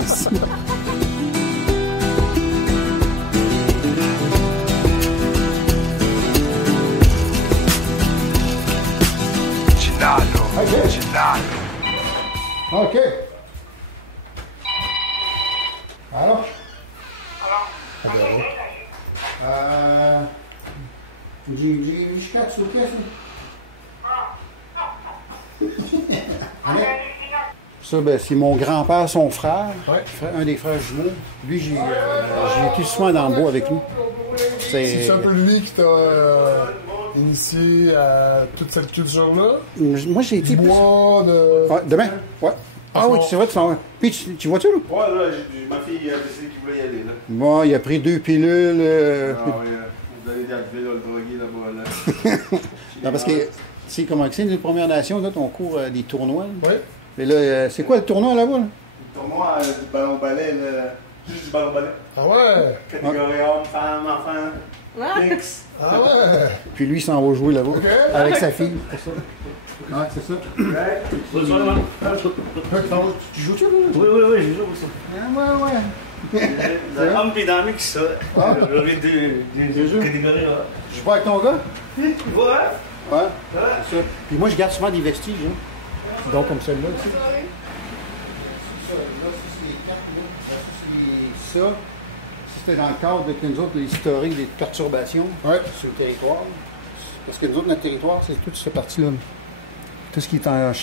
OK. Alors? J'ai jusqu'à te souper, ça, ben, c'est mon grand-père, son frère, un des frères jumeaux. Lui, j'ai été souvent dans le bois avec lui. C'est un peu lui qui t'a initié à toute cette culture-là? Moi, j'ai été bois de... demain? Ouais. Ah oui, c'est vrai, tu t'en vas. Puis, tu vois-tu, là? Ouais, là, ma fille a décidé qu'il voulait y aller, là. Bon, il a pris 2 pilules. Ah oui, vous allez d'Advil, le drogué là-bas, là. Non, parce que, tu sais, comment c'est, les Premières Nations, là, on court des tournois. Oui. Mais là, c'est quoi le tournoi là-bas? Là? Le tournoi du ballon-ballet, là. Juste du ballon-ballet. Ah ouais? Catégorie homme, femme, enfant, mix. Ah ouais? Puis lui, il s'en va jouer là-bas. Okay. Avec sa fille. C'est ça. Ouais, c'est ça. Tu joues-tu, là? Oui, je joue aussi. Ouais. C'est homme pis dans le mix, ça. J'aurais des jeux catégories, là. Je joue avec ton gars? Ouais. Ouais. C'est ça. Puis moi, je garde souvent des vestiges, hein. Donc, comme celle-là aussi. Ça, là, c'est les cartes, là. C'est ça. C'était dans le cadre de nous autres, l'historique des perturbations sur le territoire. Parce que nous autres, notre territoire, c'est toute cette partie-là. Tout ce qui est en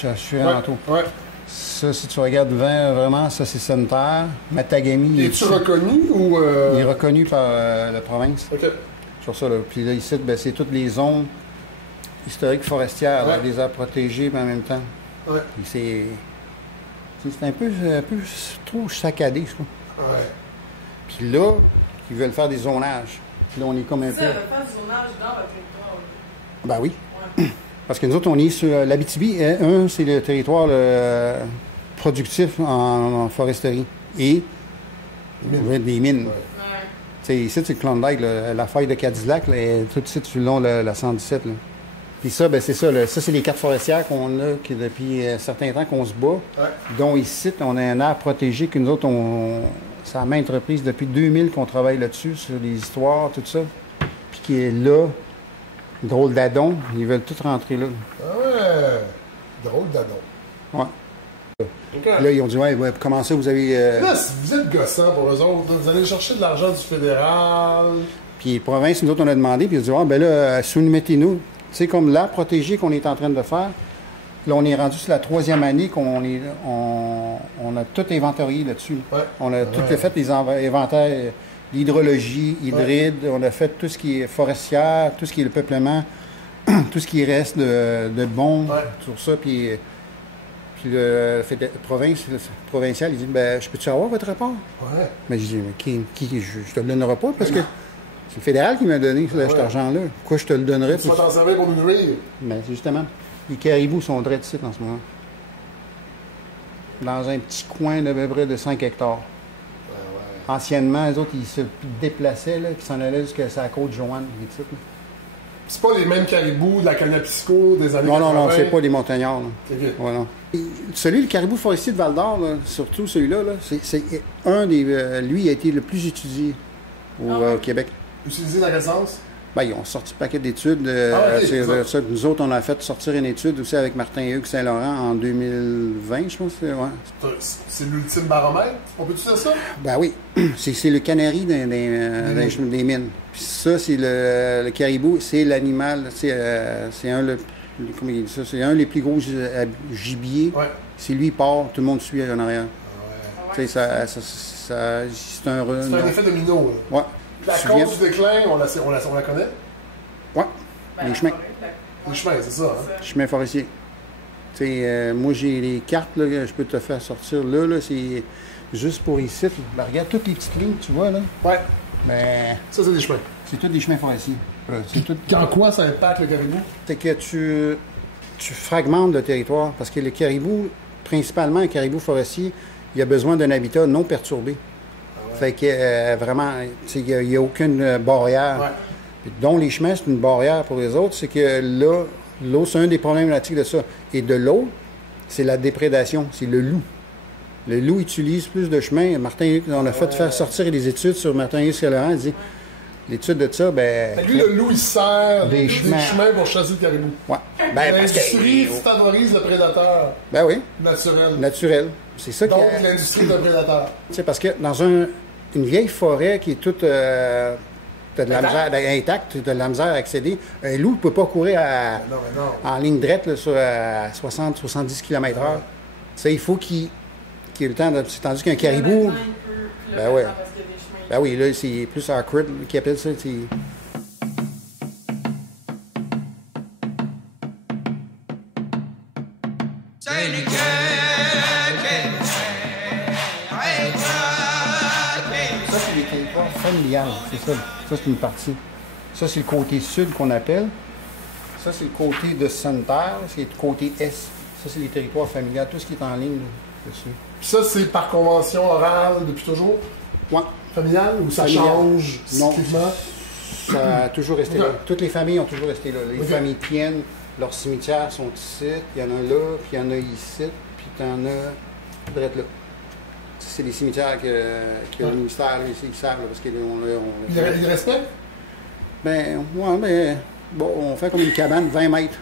alentour. Ouais. Ça, si tu regardes vraiment, ça, c'est sanitaire. Matagami. Es-tu reconnu ou... Il est reconnu par la province. OK. Sur ça, là. Puis là, ici, ben, c'est toutes les zones historiques forestières, là, des aires protégées, mais en même temps. Ouais. C'est un peu trop saccadé, je trouve. Ouais. Puis là, ils veulent faire des zonages. Là, on est comme un peu... Ça, elle va faire du zonage dans votre territoire. Ben oui. Ouais. Parce que nous autres, on est sur l'Abitibi. C'est le territoire productif en foresterie. Et des mines. Ouais. T'sais, ici, c'est le Klondike, la faille de Cadillac, là, est tout de suite sur le long de la 117. Là. Puis ça, ben, c'est ça. Ça, c'est les cartes forestières qu'on a depuis un certain temps qu'on se bat. Ouais. Dont ici, on a un arbre protégé que nous autres, ça a maintes reprises depuis 2000 qu'on travaille là-dessus, sur les histoires, tout ça. Puis qui est là, drôle d'adon, ils veulent tous rentrer là. Ah ouais. Drôle d'adon. Ouais. OK. Là, ils ont dit, ouais, comment ça, vous avez... Là, si vous êtes gossant pour eux autres, vous allez chercher de l'argent du fédéral. Puis province, nous autres, on a demandé, puis ils ont dit, ah, ben là, soumettez-nous. Tu sais, comme l'arbre protégé qu'on est en train de faire, là, on est rendu sur la 3e année qu'on a tout inventorié là-dessus. Ouais. On a tout fait, les inventaires, l'hydrologie, hydraide, on a fait tout ce qui est forestière, tout ce qui est le peuplement, tout ce qui reste de bon, sur ça, puis le provincial, il dit, ben, je peux-tu avoir votre rapport? Ouais. Mais je dis, mais je te le donnerai pas, parce que c'est le fédéral qui m'a donné cet argent-là. Pourquoi je te le donnerais? Tu vas t'en servir pour nous nourrir. Ben, justement. Les caribous sont dread de site en ce moment. Dans un petit coin d'à peu près de 5 hectares. Anciennement, les autres, ils se déplaçaient, là, puis s'en allaient jusqu'à la côte Joanne. C'est pas les mêmes caribous de la Canapisco des années 80? Non, c'est pas des montagnards. Là. Okay. Ouais, non. Celui, le caribou forestier de Val-d'Or, là, surtout celui-là, là, c'est un des... lui a été le plus étudié au Québec. Utilisé dans quel sens? Ben, ils ont sorti un paquet d'études. Ça. Nous autres, on a fait sortir une étude aussi avec Martin-Hugues Saint-Laurent en 2020, je pense. Ouais. C'est l'ultime baromètre? On peut-tu dire ça? Ben oui. C'est le canari des mines. Puis ça, c'est le caribou, c'est l'animal. C'est un des plus gros gibiers. Ouais. C'est lui, il part, tout le monde suit en arrière. Ouais. C'est un effet domino. Ouais. La cause du déclin, on la connaît? Ouais. Les chemins. Les chemins, c'est ça. Hein? Chemin forestier. Moi, j'ai les cartes là, que je peux te faire sortir là c'est juste pour ici. Ben, regarde toutes les petites lignes, tu vois, là. Ouais. Ben, ça, c'est des chemins. C'est tous des chemins forestiers. C'est tout... En quoi ça impacte le caribou? C'est que tu fragmentes le territoire. Parce que le caribou, principalement un caribou forestier, il a besoin d'un habitat non perturbé. Fait que vraiment, il n'y a aucune barrière. Ouais. Puis, dont les chemins, c'est une barrière pour les autres. C'est que là, l'eau, c'est un des problématiques de ça. Et de l'eau, c'est la déprédation, c'est le loup. Le loup utilise plus de chemins. Martin, on a fait faire sortir des études sur Martin-Hugues Saint-Laurent. Il dit, l'étude de ça, ben... Lui, le loup, il sert des chemins pour chasser le caribou. Ouais. Ben, l'industrie favorise le prédateur. Ben oui. Naturel. C'est ça donc, l'industrie d'un prédateur. Tu sais, parce que dans une vieille forêt qui est toute... t'as de la misère intacte, tu as de la misère à accéder. Un loup ne peut pas courir en ligne droite là, sur 60-70 km/h. Tu sais, il faut qu'il ait le temps de... Tandis qu'un caribou... Ben ouais. Ben oui, là, c'est plus awkward qu'ils appellent ça. Ça, c'est les territoires familiales, c'est ça. Ça, c'est une partie. Ça, c'est le côté sud qu'on appelle. Ça, c'est le côté de Sainte-Terre, c'est le côté est. Ça, c'est les territoires familiales, tout ce qui est en ligne dessus. Puis ça, c'est par convention orale depuis toujours? Oui. Familiale ou ça change cycliquement? Ça a toujours resté là. Toutes les familles ont toujours resté là. Les familles tiennent, leurs cimetières sont ici, puis il y en a là, puis il y en a ici, puis tu en as peut-être là. C'est des cimetières que le ministère, ici, ils savent, là, parce qu'ils Ils respectent? Ben, ouais, mais bon, on fait comme une cabane de 20 mètres.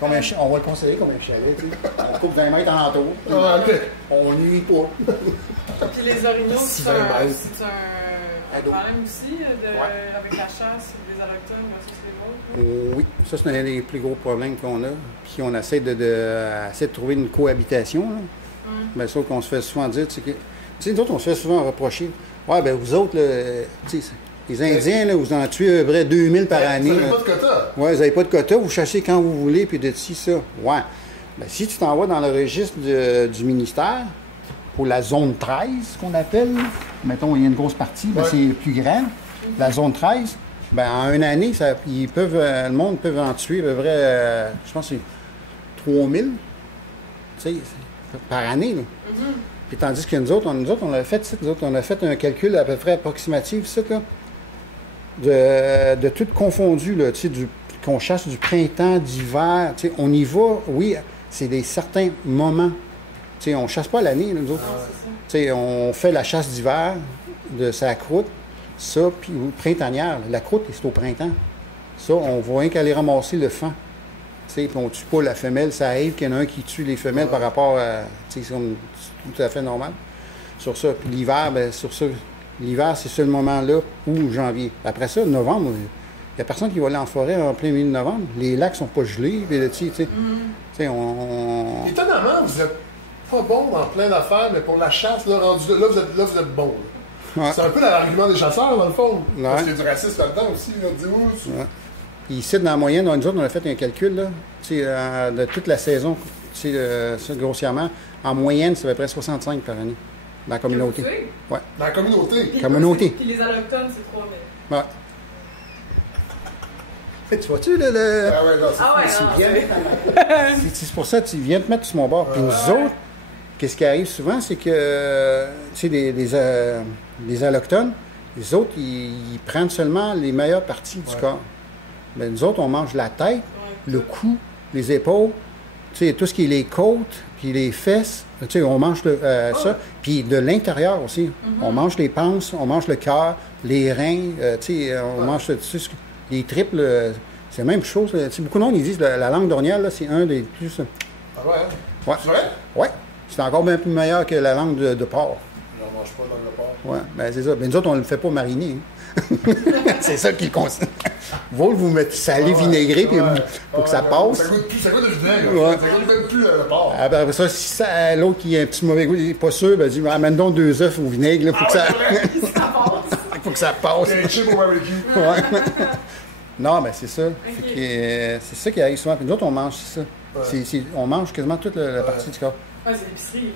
Comme on va le considérer comme un chalet, tu sais. On coupe 20 mètres en entour. Ah, OK. On nuit pas. Puis les orignaux, c'est un problème aussi Ouais. avec la chasse des autochtones versus les autres? Oui, ça c'est un des plus gros problèmes qu'on a. Puis on essaie de trouver une cohabitation. Là. Bien, ça qu'on se fait souvent dire, c'est que. Tu sais, nous autres, on se fait souvent reprocher. Ouais, ben vous autres, tu sais, les Indiens, là, vous en tuez à peu près 2000 par année. Vous n'avez pas de quota. Oui, vous n'avez pas de quota, vous chassez quand vous voulez, puis de ci, ça. Ouais. Ben, si tu t'envoies dans le registre du ministère, pour la zone 13, qu'on appelle. Mettons, il y a une grosse partie, ben, c'est plus grand. La zone 13, ben, en une année, le monde peut en tuer à peu près, je pense que c'est 3000 par année. Là. Puis tandis que nous autres, on a fait un calcul à peu près approximatif, là, de tout confondu, là, qu'on chasse du printemps, d'hiver. On y va, oui, c'est des certains moments. T'sais, on ne chasse pas l'année, nous autres. On fait la chasse d'hiver de sa croûte, ça, puis printanière. La croûte, c'est au printemps. Ça, on va rien qu'aller ramasser le fan. Puis on ne tue pas la femelle. Ça arrive qu'il y en a un qui tue les femelles par rapport à... C'est tout à fait normal. Sur ça. Puis l'hiver, bien, l'hiver, c'est ce moment-là, ou janvier. Après ça, novembre, il n'y a personne qui va aller en forêt en plein milieu de novembre. Les lacs ne sont pas gelés. Étonnamment, vous êtes pas bon dans plein d'affaires, mais pour la chasse, là, rendu là, vous êtes bon. Ouais. C'est un peu l'argument des chasseurs, dans le fond. Ouais. Parce qu'il y a du racisme là-dedans aussi. Là, Puis ici, dans la moyenne, nous autres, on a fait un calcul là, de toute la saison, grossièrement. En moyenne, c'est à peu près 65 par année dans la communauté. Ouais. Dans la communauté? Puis les allochtones, c'est 3000. Ouais. Tu vois-tu, là, c'est pour ça que tu viens te mettre sur mon bord. Puis nous autres, qu'est-ce qui arrive souvent, c'est que, tu sais, les allochtones, les autres, ils prennent seulement les meilleures parties du corps. Mais nous autres, on mange la tête, le cou, les épaules, tu sais, tout ce qui est les côtes, puis les fesses, tu sais, on mange ça. Puis de l'intérieur aussi, on mange les panses, on mange le cœur, les reins, tu sais, on mange les tripes, c'est la même chose. Beaucoup de monde, ils disent que la langue d'orignal, c'est un des plus... Ah ouais? Ouais. C'est vrai? Oui. C'est encore bien plus meilleur que la langue de porc. On ne mange pas la langue de porc. Oui, bien c'est ça. Mais nous autres, on ne le fait pas mariner. C'est ça qui consiste. Vous mettez salé, vinaigré, puis pour que ça passe. Ça goûte le vinaigre. Ça goûte même plus le porc. Après ça, si l'autre qui a un petit mauvais goût, il n'est pas sûr, ben dis, amène donc 2 œufs au vinaigre pour que ça... Faut que ça passe. C'est un chip au barbecue. Non, mais c'est ça. Okay. C'est ça qui arrive souvent. Puis nous autres, on mange ça. Ouais. On mange quasiment toute la partie du corps. Ah, c'est l'épicerie,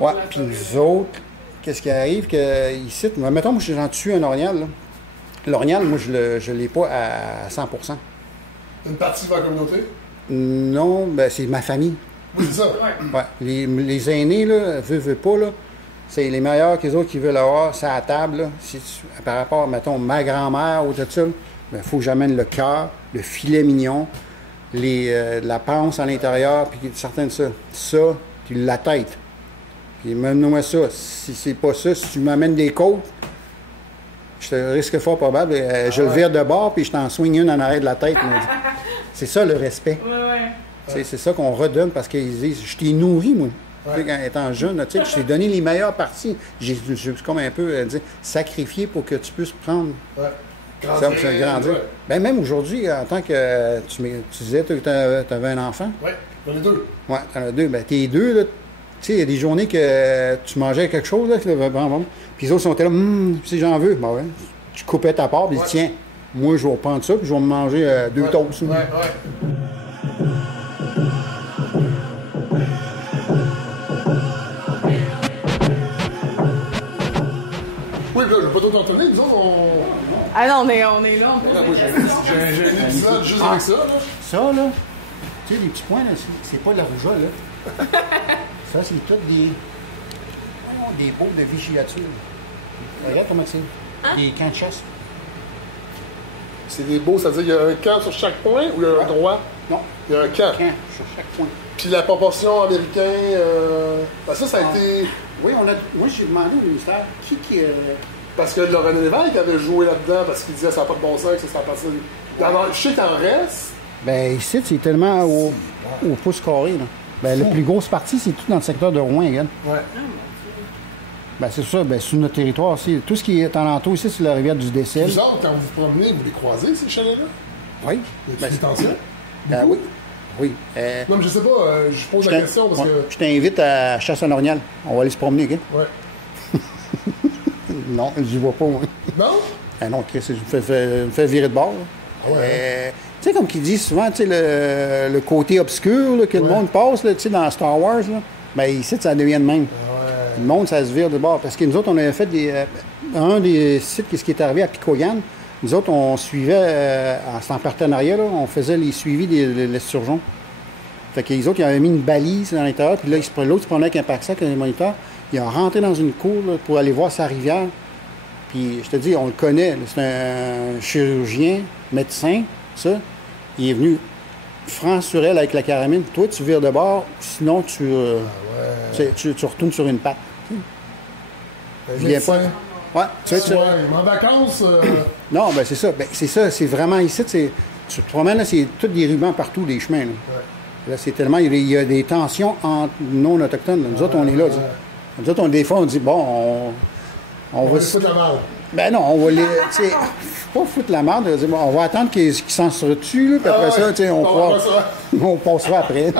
là. Ouais, puis nous autres, qu'est-ce qui arrive? Que ici, mettons, moi, j'en tue un orignal. Là. L'orignal, moi, je ne l'ai pas à 100%. Une partie de la communauté? Non, ben c'est ma famille. Oui, c'est ça. Ouais. Les aînés, là, veulent pas, là. C'est les meilleurs que les autres qui veulent avoir, c'est à la table. Là. Par rapport, mettons, ma grand-mère ou tout ça, il faut que j'amène le cœur, le filet mignon, la panse à l'intérieur, puis certains de ça. Ça, puis la tête. Puis même moi ça. Si c'est pas ça, si tu m'amènes des côtes, je te risque fort probable, je le vire de bord, puis je t'en soigne une en arrêt de la tête. C'est ça le respect. C'est ça qu'on redonne parce qu'ils disent, je t'ai nourri, moi. Ouais. Étant jeune, je t'ai donné les meilleures parties. J'ai comme un peu sacrifié pour que tu puisses prendre. Ouais. Grandir. Ouais. Ben, même aujourd'hui, en tant que tu disais que tu avais un enfant. Oui, j'en ai 2. Oui, tu en as 2. Ben, tes 2, là, tu sais, il y a des journées que tu mangeais quelque chose, là, puis les autres sont là, si j'en veux, ben ouais. Tu coupais ta part, puis tiens, moi, je vais prendre ça, puis je vais me manger 2 toasts. Ouais. Oui, là, je ne vais pas d'autres entonner, nous autres, Ah non, on est là. Moi, j'ai un épisode juste avec ça, là. Ça, là, tu sais, les petits points, là, c'est pas de la rougeole, là. Ça, c'est tout des boules de villégiature. Regarde comment c'est. Des camps de chasse. C'est des beaux, ça veut dire qu'il y a un camp sur chaque point ou il y a un droit? Non. Il y a un camp. Sur chaque point. Puis la proportion américaine, ben ça a été... Oui, moi, j'ai demandé au ministère qui Parce que le René Lévesque avait joué là-dedans parce qu'il disait ça n'a pas de bon sens, que ça n'a pas de... Alors, je sais qu'il en reste. Ben ici, c'est tellement au pouce carré, là. Ben, la plus grosse partie, c'est tout dans le secteur de Rouen, regarde. Ouais. Ben, c'est ça, ben, sur notre territoire aussi. Tout ce qui est en entour ici, c'est la rivière du Décel. Vous autres, quand vous vous promenez, vous les croisez, ces chalets-là? Oui. Ben, c'est tension? Oui. Oui. Non, mais je sais pas, je pose la question parce que... Je t'invite à Chasse à Nornial. On va aller se promener, OK? Ouais. Non, j'y vois pas, moi. Non? Ah non, Chris, je me fais virer de bord. Ouais. Tu sais, comme qu'ils disent souvent, tu sais, le côté obscur là, que le monde passe là, dans Star Wars, là, ben ici, ça devient de même. Ouais. Le monde, ça se vire de bord. Parce que nous autres, on avait fait un des sites, ce qui est arrivé à Picoyan, nous autres, on suivait, c'est en partenariat, là, on faisait les suivis de l'esturgeon. Fait que les autres, ils avaient mis une balise dans l'intérieur, puis là, l'autre se prenait avec un pack-sac, un moniteur. Il a rentré dans une cour là, pour aller voir sa rivière. Puis, je te dis, on le connaît. C'est un chirurgien, médecin, ça. Il est venu franc sur elle avec la carabine. Toi, tu vires de bord, sinon tu retournes sur une patte. Il est pas. Ouais, tu sais, en vacances. Non, ben c'est ça. Ben, c'est ça. C'est vraiment ici. Tu te promènes, là, c'est tous des rubans partout, des chemins. Là, là c'est tellement. Il y a des tensions entre non-autochtones. Nous autres, on est là. Nous autres, des fois, on dit, bon, on va. Foutre la merde. Ben non, on va les. Tu sais, pas foutre la merde. Bon, on va attendre qu'ils s'en se retuent, là, puis après ça, tu sais, on passera après.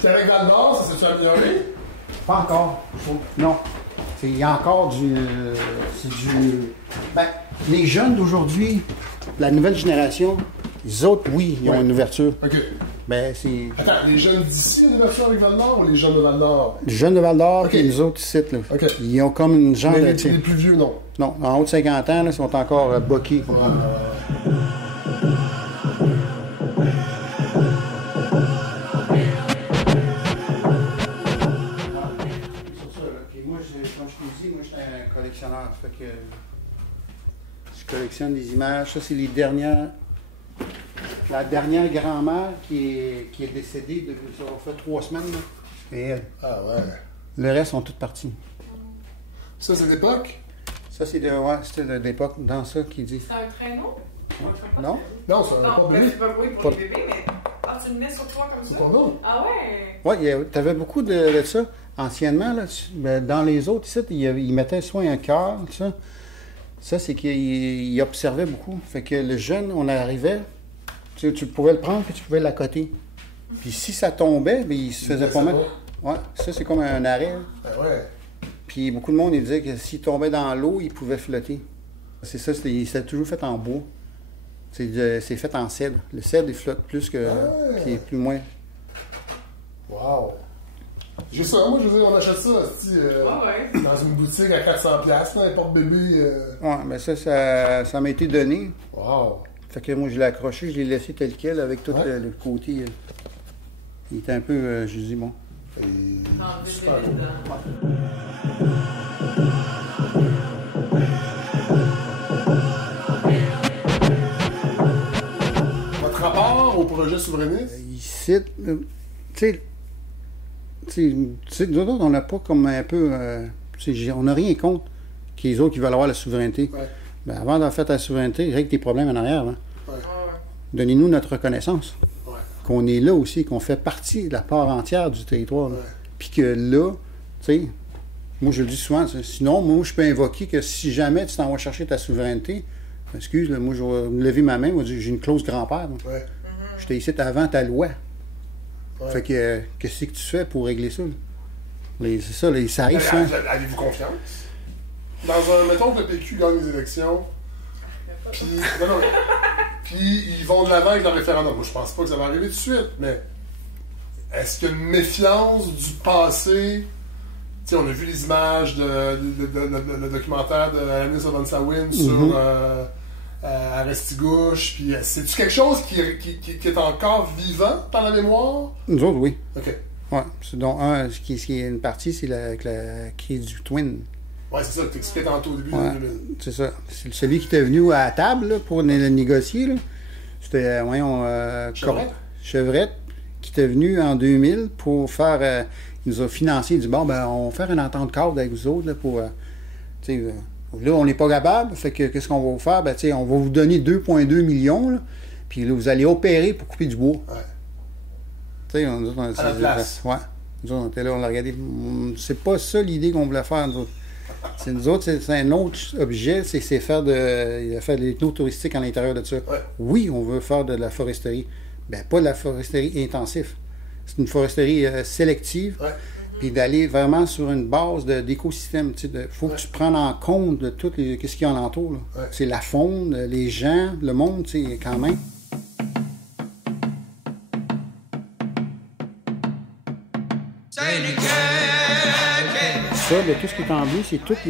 Thierry Valmore, ça s'est amélioré? Pas encore. Non. Il y a encore du. C'est du. Ben, les jeunes d'aujourd'hui, la nouvelle génération, les autres, oui, ils ont une ouverture. OK. Ben, c'est. Attends, les jeunes d'ici, une ouverture avec Val-d'Or ou les jeunes de Val-d'Or? Les jeunes de Val-d'Or OK. et les autres ici, là. OK. Ils ont comme une genre Mais de. les plus vieux, non. Non, en haut de 50 ans, là, ils sont encore boqués. Comme je t'ai dit, moi, je suis un collectionneur. Fait que je collectionne des images. Ça, c'est les dernières. La dernière grand-mère qui est décédée depuis, ça fait 3 semaines. Là. C'est elle. Ah ouais. Le reste sont toutes parties. Ça, c'est d'époque? Ça, c'est c'était d'époque dans ça qui dit. C'est un traîneau? Non? Non, c'est Non, pas ben, bébé. c'est pas oui pour les bébés, mais tu le mets sur toi comme ça? C'est pas non. Ah ouais? Oui, tu avais beaucoup de ça. Anciennement, là, dans les autres sites, ils mettaient soit un cœur, ça. Ça, c'est qu'ils observaient beaucoup. Fait que le jeune, on arrivait, tu pouvais le prendre puis tu pouvais l'accoter. Puis si ça tombait, bien, il se faisait pas mal. Ouais, ça, c'est comme un arrêt. Ben ouais. Puis beaucoup de monde, ils disaient que s'il tombait dans l'eau, il pouvait flotter. C'est ça, c'est toujours fait en bois. C'est fait en cèdre. Le cèdre, il flotte plus que. Puis plus moins. Wow. Juste ça, moi, je veux dire, on achète ça dans une boutique à 400$, là, un porte-bébé. Ouais, mais ça m'a été donné. Wow. Fait que moi, je l'ai accroché, je l'ai laissé tel quel avec tout le côté. Il était un peu, je dis, bon. Super cool. Votre rapport au projet souverainiste? Ici, tu sais, nous autres, on n'a pas comme un peu. On n'a rien contre que les autres qui veulent avoir la souveraineté. Ouais. Ben, avant d'avoir fait la souveraineté, règle tes problèmes en arrière. Hein. Ouais. Donnez-nous notre reconnaissance. Ouais. Qu'on est là aussi, qu'on fait partie de la part entière du territoire. Ouais. Puis que là, tu sais, moi je le dis souvent, sinon, moi je peux invoquer que si jamais tu t'en vas chercher ta souveraineté, excuse, là, moi je vais me lever ma main, moi j'ai une clause grand-père. Ouais. J'étais ici avant ta loi. Ouais. Fait que, qu'est-ce que tu fais pour régler ça? C'est ça, là, ça arrive souvent. Avez-vous confiance? Dans un, mettons que le PQ gagne les élections, puis puis ils vont de l'avant avec le référendum. Moi, je pense pas que ça va arriver tout de suite, mais est-ce qu'il y a une méfiance du passé? Tu sais, on a vu les images le documentaire de Anis Obansawin sur Arestigouche, puis c'est-tu quelque chose qui est encore vivant dans la mémoire? Nous autres, oui. OK. Ouais. C'est donc ce qui est une partie, c'est avec la crise du Twin. Ouais, c'est ça que tu expliquais tantôt au début Ouais, de 2000. c'est ça. C'est celui qui était venu à la table là, pour le négocier. Là. C'était, voyons, Chevrette, qui était venu en 2000 pour faire. Il nous a financé. Il dit bon, ben, on va faire une entente cadre avec vous autres là, pour. Là, on n'est pas capable. Fait que qu'est-ce qu'on va vous faire? Ben, on va vous donner 2,2 millions. Là, puis là, vous allez opérer pour couper du bois. Ouais. Tu sais, nous autres, on à la place. Ouais. Nous autres, on était là, on l'a regardé. C'est pas ça l'idée qu'on voulait faire, nous autres. Nous autres, c'est un autre objet, c'est faire de l'ethno-touristique à l'intérieur de ça. Ouais. Oui, on veut faire de la foresterie. Ben, pas de la foresterie intensive. c'est une foresterie sélective. Ouais. Puis d'aller vraiment sur une base d'écosystème. Il faut que tu prennes en compte de tout ce qu'il y a alentour. Là. Ouais. C'est la faune, les gens, le monde, quand même. Ça, tout ce qui est en bleu, c'est toutes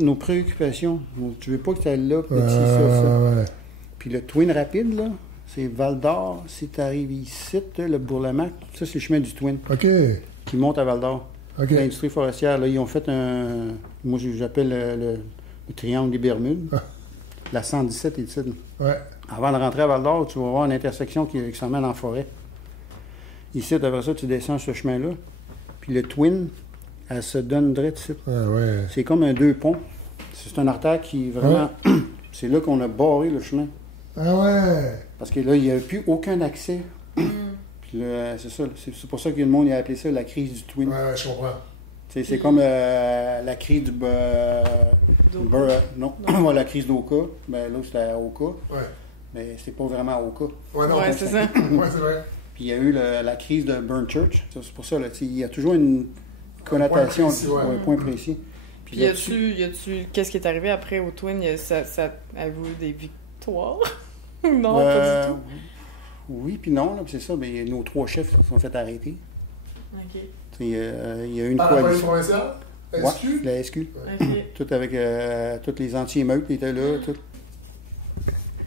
nos préoccupations. Tu veux pas que tu ailles là, puis ça. Ouais. Puis le Twin rapide, là, c'est Val d'Or. Si tu arrives ici, le Bourlamac, ça, c'est le chemin du Twin OK. qui monte à Val d'Or. OK. L'industrie forestière, là, ils ont fait moi, j'appelle le triangle des Bermudes. Ah. La 117 est ici. Ouais. Avant de rentrer à Val d'Or, tu vas voir une intersection qui s'emmène en forêt. Ici, après ça, tu descends ce chemin-là. Puis le Twin, elle se donne direct ici. Ah, ouais. C'est comme un deux ponts. C'est un artère qui vraiment. C'est là qu'on a barré le chemin. Ah, ouais. Parce que là, il n'y a plus aucun accès. Puis là, c'est ça. C'est pour ça que le monde a appelé ça la crise du Twin. Ouais, je comprends. C'est comme la crise du non, la crise d'Oka. Ben là, c'était à Oka. Ouais. Mais c'est pas vraiment à Oka. Ouais, non. Ouais, c'est ça. Ouais, c'est vrai. Puis il y a eu la crise de Burnchurch. C'est pour ça, là, il y a toujours une connotation, un point précis. Puis y a-tu qu'est-ce qui est arrivé après au Twin? Avez-vous eu des victoires? Non, pas du tout. Oui, puis non, là, puis c'est ça. Mais nos 3 chefs se sont fait arrêter. OK. Il y a eu une Par la police coalition. provinciale? Ouais, SQ? la SQ. OK. Tout avec tous les anti-émeutes qui étaient là. Tout.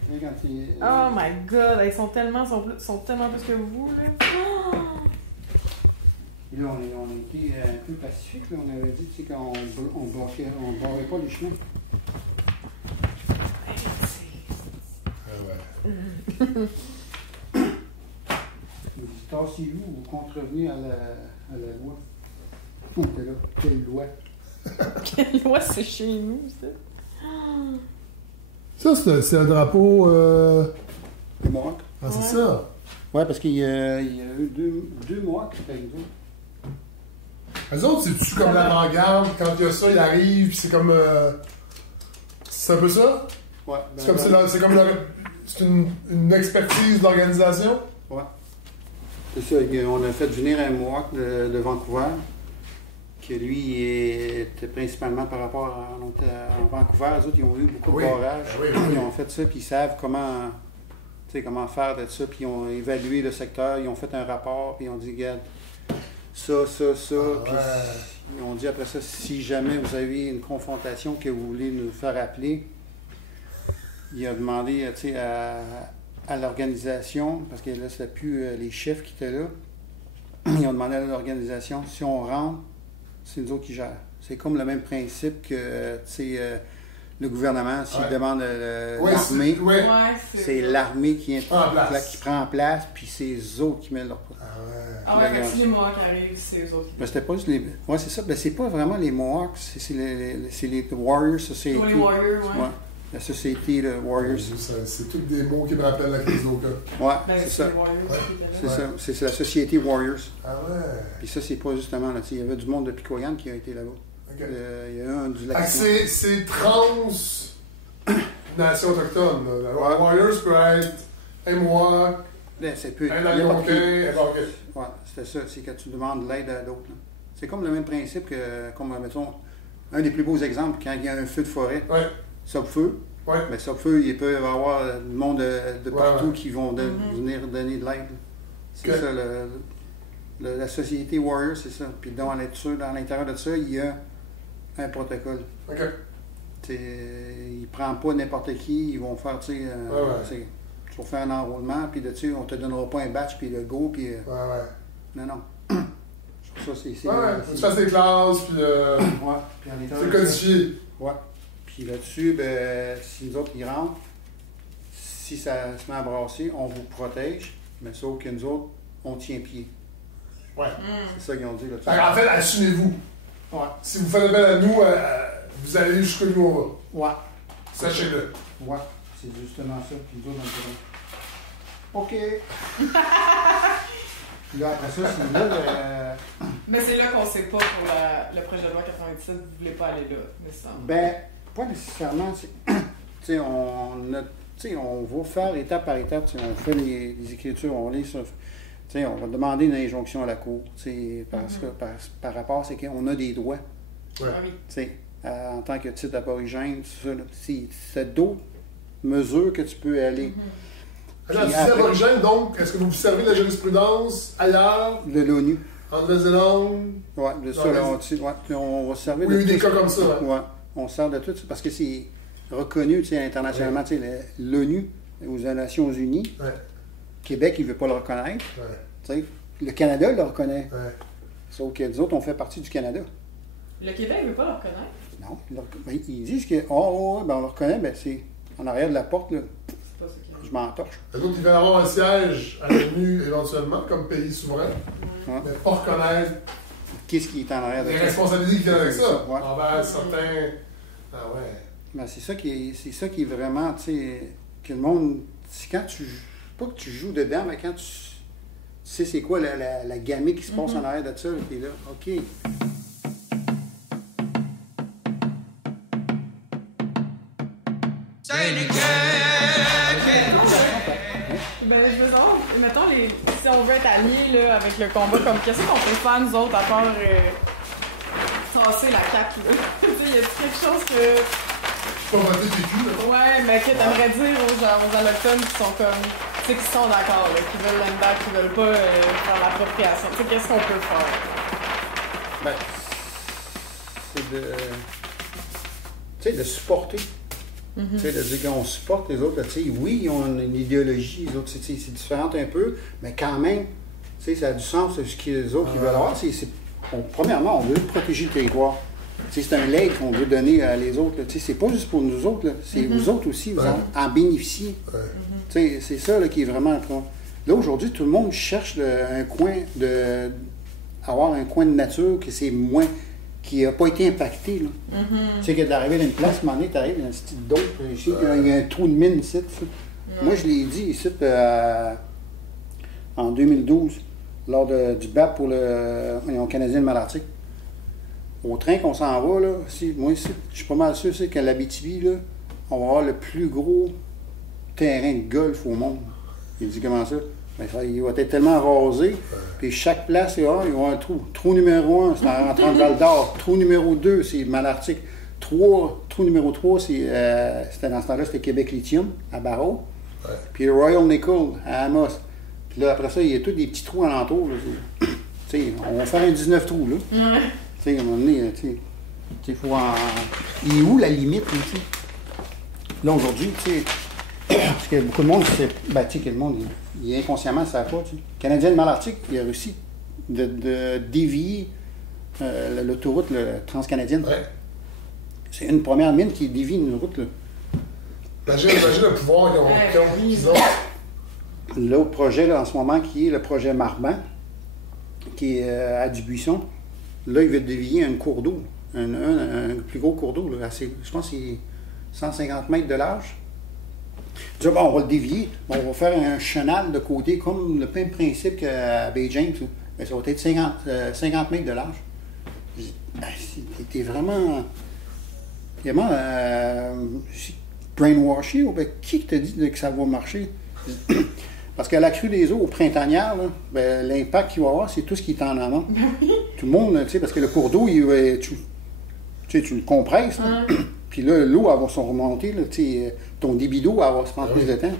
Oh my god, ils sont tellement plus que vous, là. Oh! Et là, on a été un peu pacifique. Là. On avait dit qu'on ne barrait pas les chemins. Ah, ouais. Vous dites, tassez-vous, vous contrevenez à la loi. T'es là, quelle loi? Quelle loi c'est chez nous, ça? Ça, c'est un drapeau. Les Mohawks. Ah, c'est ça. Oui, parce qu'il y a eu deux Mohawks, par exemple. Les autres, c'est-tu comme l'avant-garde? Quand il y a ça, il arrive, puis c'est comme. C'est un peu ça? Ouais. C'est comme c'est une expertise d'organisation? Ouais. C'est ça, on a fait venir un Mohawk de Vancouver, que lui, il était principalement par rapport à Vancouver. Les autres, ils ont eu beaucoup de barrages. Oui. Ils ont fait ça, puis ils savent comment faire de ça, puis ils ont évalué le secteur, ils ont fait un rapport, puis ils ont dit, regarde, ça, puis ils ont dit après ça, si jamais vous avez une confrontation que vous voulez nous faire appeler, il a demandé à l'organisation, parce que là, c'était plus les chefs qui étaient là, ils ont demandé à l'organisation, si on rentre, c'est nous autres qui gèrent. C'est comme le même principe que le gouvernement, s'il demande l'armée, c'est l'armée qui prend en place, puis c'est eux autres qui mettent leur place. Ah ouais, mais si les Mohawks arrivent, c'est eux autres qui... Ben, c'était pas juste les... Ouais, c'est ça. Ben, c'est pas vraiment les Mohawks, c'est les Warrior Society. Les Warriors, ouais. La société de Warriors. C'est tous des mots qui me rappellent la crise d'Oka. Ouais, Ben, c'est ça. Les Warriors, C'est ça. C'est la société Warriors. Ah ouais. Puis ça, c'est pas justement là. Il y avait du monde de Picoyan qui a été là-bas. Okay. Il y a eu un du lac. C'est trans nation autochtone. Là. Warriors peut être un Mohawk, C'est peu. un Algonquin, un Algonquin. Ouais, c'était ça. C'est quand tu demandes l'aide à d'autres. C'est comme le même principe que, comme, mettons, un des plus beaux exemples, quand il y a un feu de forêt. Ouais. Sub-feu. Ouais. Mais Sub-feu, il peut y avoir du monde de partout qui vont venir donner de l'aide. C'est ça, la société Warrior, c'est ça. Puis dans l'intérieur de ça, il y a un protocole. OK. Ils ne prennent pas n'importe qui, ils vont faire, tu vas faire un enrôlement, puis dessus, on ne te donnera pas un batch, puis le go, puis... Non. Ça, c'est... Tu fasses des classes, puis... puis en étant c'est codifié. Ouais. Puis là-dessus, ben, si nous autres, ils rentrent, si ça se met à brasser, on vous protège, mais sauf que nous autres, on tient pied. Ouais. C'est ça qu'ils ont dit là-dessus. En fait, assumez-vous. Ouais. Si vous faites appel à nous, vous allez jusqu'où nous on va. Ouais. Sachez-le. Ouais, c'est justement ça. Puis nous autres, on OK. Puis là, après ça, c'est là Mais c'est là qu'on sait pas pour le projet de loi 97, vous voulez pas aller là, nécessairement. Ben, pas nécessairement. On va faire étape par étape. On fait les écritures, on lit sur. Tu sais, on va demander une injonction à la Cour, tu sais, parce que par rapport, c'est qu'on a des droits. Ouais. Ah oui. Tu sais, en tant que titre aborigène, tout ça, là. C'est d'autres mesures que tu peux aller. Alors, Puis tu dis aborigène, donc, est-ce que vous vous servez de la jurisprudence ailleurs, De l'ONU. en Nouvelle-Zélande? Oui, de ça, là, on va se servir Oui, il y a de eu des tout cas ça. comme ça, ouais. Ouais, on sert de tout ça parce que c'est reconnu, tu sais, internationalement, tu sais, l'ONU, aux Nations Unies. Ouais. Québec, il ne veut pas le reconnaître. Ouais. Tu sais, le Canada le reconnaît. Ouais. Sauf que nous autres, on fait partie du Canada. Le Québec ne veut pas le reconnaître. Non, ils disent que, on le reconnaît, ben c'est en arrière de la porte, là, C'est pas ça qu'il je m'entorche. Les autres, ils veulent avoir un siège à l'ONU éventuellement, comme pays souverain, Ouais. mais pas reconnaître Qu'est-ce qui est en arrière de les ça? responsabilités qui viennent avec ça. Ouais. Envers certains. Ah ouais. Ben, c'est ça qui est vraiment, tu sais, que le monde, c'est quand tu, pas que tu joues dedans, mais quand tu sais c'est quoi la gamme qui se passe en arrière de ça, t'es là, OK. Ben, je me demande, mettons, si on veut être alliés là, avec le combat, comme qu'est-ce qu'on peut faire, nous autres, à part tasser la cape, là? Tu sais, y a quelque chose que. Pas voter PQ, là. Ouais, mais que t'aimerais dire aux Allochtones qui sont comme. Tu sais, qui sont d'accord, là, qui veulent l'embarque, qui veulent pas faire l'appropriation. Tu sais, qu'est-ce qu'on peut faire? Ben, c'est de. Tu sais, de supporter. Tu sais, de dire qu'on supporte les autres. Tu sais, oui, ils ont une idéologie, les autres, c'est différent un peu, mais quand même, tu sais, ça a du sens, ce que les autres ils veulent avoir. Premièrement, on veut protéger le territoire. Tu sais, c'est un legs qu'on veut donner à les autres. Tu sais, c'est pas juste pour nous autres, là, c'est vous autres aussi, vous en bénéficiez. Ouais. Tu sais, c'est ça là, qui est vraiment le point. Là, aujourd'hui, tout le monde cherche un coin avoir un coin de nature que c'est moins, qui n'a pas été impacté. Là. Tu sais, que d'arriver dans une place, à un moment donné, tu arrives dans un style d'eau, il y a un trou de mine ici. Moi, je l'ai dit ici en 2012, lors du BAP pour le Canadien de Malartic. Au train qu'on s'en va, là, moi, ici, je suis pas mal sûr qu'à l'Abitibi, là, on va avoir le plus gros terrain de golf au monde. Il dit comment ça? Ben, il va être tellement rasé, puis chaque place, il va y avoir un trou. Trou numéro 1, c'est en train de Val d'Or. Trou numéro 2, c'est Malartic. Trou numéro 3, c'était dans ce temps-là, c'était Québec Lithium, à Barreau. Ouais. Puis le Royal Nickel, à Amos. Puis là, après ça, il y a tous des petits trous alentours. Tu sais, on va faire un 19 trous, là. Tu sais, à un moment donné, tu sais, faut en... Il est où la limite, là, tu sais? Là, aujourd'hui, tu sais, parce que beaucoup de monde, ben, tu sais, que le monde, il inconsciemment ne savent pas, tu sais. Le Canadien de Malartic, il a réussi de dévier l'autoroute transcanadienne. Ouais. C'est une première mine qui dévie une route, là. Imagine le pouvoir qu'ils ont. L'autre projet, là, en ce moment, qui est le projet Marban, qui est à Dubuisson, là, il veut dévier un cours d'eau, un plus gros cours d'eau, là, je pense que c'est 150 mètres de large. Il dit, bon, on va le dévier, bon, on va faire un chenal de côté, comme le même principe qu'à Bay James, mais ça va être 50 mètres de large. Je dis, t'es vraiment brainwashé, ou ben, qui t'a dit que ça va marcher? Parce qu'à la crue des eaux, au printanière, là, ben, l'impact qu'il va y avoir, c'est tout ce qui est en amont. Tout le monde, tu sais, parce que le cours d'eau, tu le compresses, là. Puis là, l'eau, elle va se remonter, là, tu sais, ton débit d'eau, elle va se prendre plus de temps.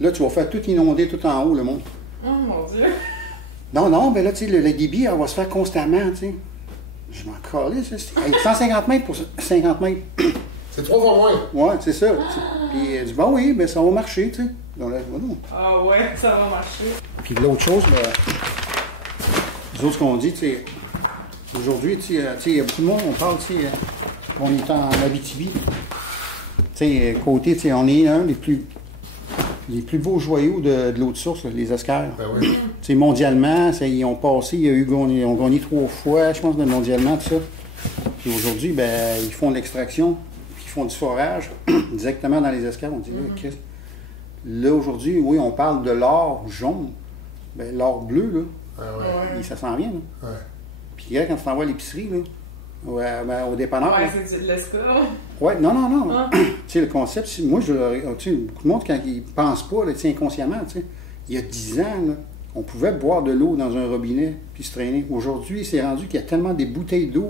Là, tu vas faire tout inonder tout en haut, le monde. Oh mon Dieu! Non, ben là, tu sais, le débit, elle va se faire constamment, tu sais. Je m'en calisse, ça. 150 mètres pour 50 mètres. C'est 3 fois moins. Ouais, c'est ça. Puis elle dit, bon, oui, ben ça va marcher, tu sais. Donc là, non. Ah ouais, ça va marcher. Puis l'autre chose, ben, nous autres, ce qu'on dit, tu sais, aujourd'hui, tu sais, il y a beaucoup de monde, on parle, tu sais, on est en Abitibi. Tu sais, côté, tu sais, on est un des plus beaux joyaux de l'eau de source, là, les Oscars. Ben oui. Tu sais, mondialement, ils ont passé, ils ont gagné 3 fois, je pense, mondialement, tout ça. Puis aujourd'hui, ben, ils font de l'extraction, puis ils font du forage directement dans les Oscars. On dit, là, aujourd'hui, oui, on parle de l'or jaune. Ben, l'or bleu, là, Ah ouais. ça s'en vient, là. Ouais. Puis là, quand tu t'envoies à l'épicerie, là, au dépanneur. Ouais, c'est de l'esca. Ouais, non. Ah. Tu sais, le concept, beaucoup de monde, quand ils ne pensent pas, là, tu sais, inconsciemment, tu sais, il y a 10 ans, là, on pouvait boire de l'eau dans un robinet puis se traîner. Aujourd'hui, c'est rendu qu'il y a tellement des bouteilles d'eau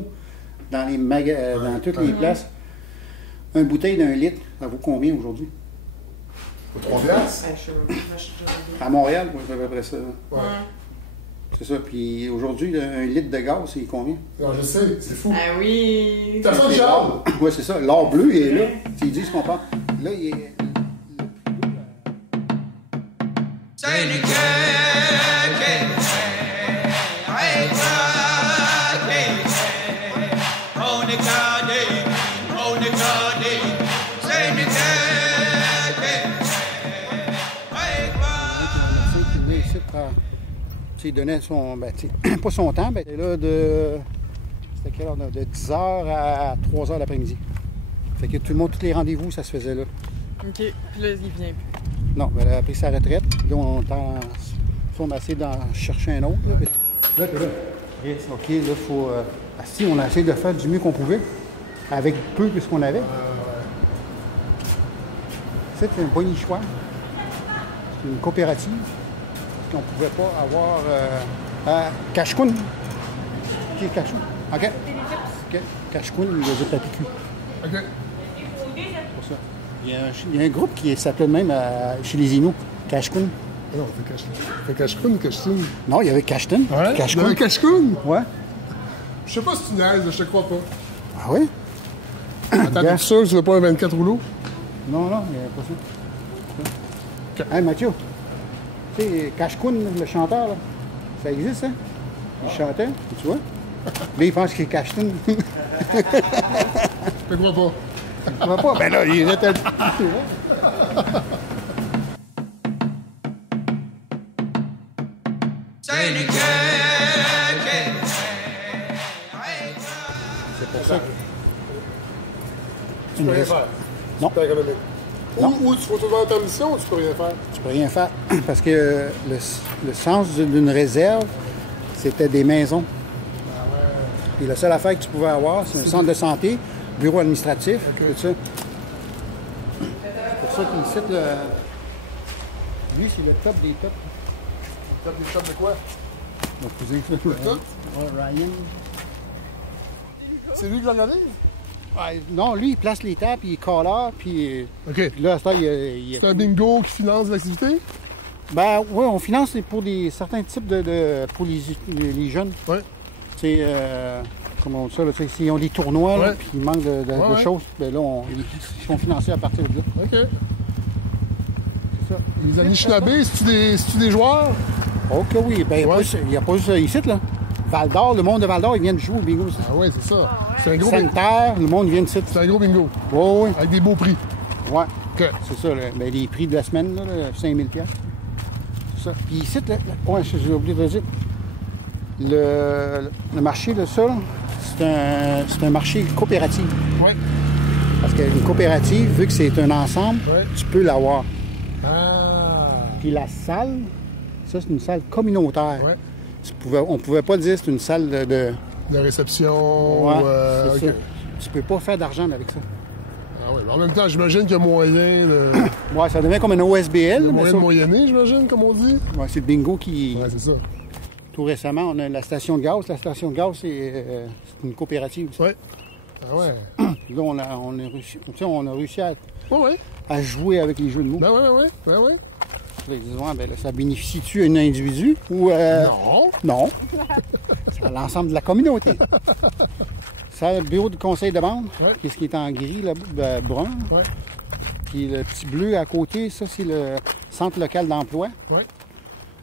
dans les dans toutes les places. Une bouteille d'1 litre, ça vaut combien aujourd'hui? Pour 3 piastres? À Montréal, c'est à peu près ça. Ouais. C'est ça. Puis aujourd'hui, 1 litre de gaz, c'est combien? Non, je sais, c'est fou. Ah oui! T'as ça, Charles? Oui, c'est ça. L'or bleu est là. Ils disent qu'on parle. Là, il est. Il donnait son. Ben, pas son temps, ben, c'était là de. C'était quelle heure? De 10h à 3h l'après-midi. Fait que tout le monde, tous les rendez-vous, ça se faisait là. OK. Puis là, il vient plus. Non, ben, elle a pris sa retraite. Là, on a essayé d'en chercher un autre. Là. Yes, OK, là, il faut. Si on a essayé de faire du mieux qu'on pouvait, avec peu que ce qu'on avait. C'est un bonichoir. C'est une coopérative. On ne pouvait pas avoir Cachecoun. Qui est Cachecoun? OK. Cachecoun, il les a PQ. OK. Pour ça. Il y a un groupe qui s'appelait même chez les Inuits, Cachecoun. Non, c'est Cachecoun ou Cachecoun? Non, il y avait Cacheton. Ouais? Il y avait Cachecoun? Ouais. Je sais pas si tu niaises, je te crois pas. Ah oui? Attends, t'es sûr que tu veux pas un 24 rouleaux? Non, il n'y avait pas ça. Hey, Mathieu. Tu sais, Cachecoun, le chanteur, là, ça existe, hein? Il chantait, tu vois? Là, il pense qu'il est Cacheton. Je te crois pas. Tu vois pas? Ben là, il était... C'est pour ça que... Tu peux rien faire. Non. Super économique. Non. Ou tu vas trouver en permission ou tu peux rien faire? Tu peux rien faire. Parce que le sens d'une réserve, c'était des maisons. Puis la seule affaire que tu pouvais avoir, c'est un centre de santé, bureau administratif, tout ça. C'est pour ça qu'il cite le... Lui, c'est le top des tops. Le top des tops de quoi? Mon cousin. Le top? Ouais, Ryan. C'est lui qui l'organise? Ouais, non, lui, il place les tables, puis il est caller, puis OK. là, à ce temps, il C'est un bingo qui finance l'activité? Ben oui, on finance pour certains types pour les jeunes. Oui. Tu sais, comment on dit ça, là, s'ils ont des tournois, là, Ouais. puis ils manquent de choses, ben là, ils sont financés à partir de là. OK. C'est ça. Les Anishinabés, c'est-tu des joueurs? Oh que oui, ben Ouais. il n'y a pas juste ici, là. Val d'Or, le monde de Val d'Or, ils viennent jouer au bingo. Ah oui, c'est ça. C'est un gros bingo. Sanitaire, le monde vient de ici. C'est un gros bingo. Oui, oui. Avec des beaux prix. Ouais. OK. C'est ça, là. Ben, les prix de la semaine, là, 5000$. C'est ça. Puis ici, ouais, j'ai oublié de le dire. Le marché de ça, là, c'est un marché coopératif. Oui. Parce qu'une coopérative, vu que c'est un ensemble, Ouais. tu peux l'avoir. Ah. Puis la salle, ça, c'est une salle communautaire. Ouais. On pouvait pas dire que c'est une salle de... De réception. Ouais, OK. c'est ça. Tu peux pas faire d'argent avec ça. Ah oui. En même temps, j'imagine qu'il y a moyen de. Ouais, ça devient comme un OSBL. Il y a mais moyen ça- de moyenner, j'imagine, comme on dit. ouais, c'est le bingo qui... Ouais, c'est ça. Tout récemment, on a la station de gaz. La station de gaz, c'est une coopérative. Ouais. Ah ouais. Là, on a réussi Ouais. à jouer avec les jeux de mots. Ben ouais. Là, ils disent, ouais, ben là, ça bénéficie-tu à un individu ou... Non. Non. C'est à l'ensemble de la communauté. C'est le bureau de conseil de bande, Ouais. qu'est-ce qui est en gris, là, brun. Ouais. Puis le petit bleu à côté, ça, c'est le centre local d'emploi. Ouais.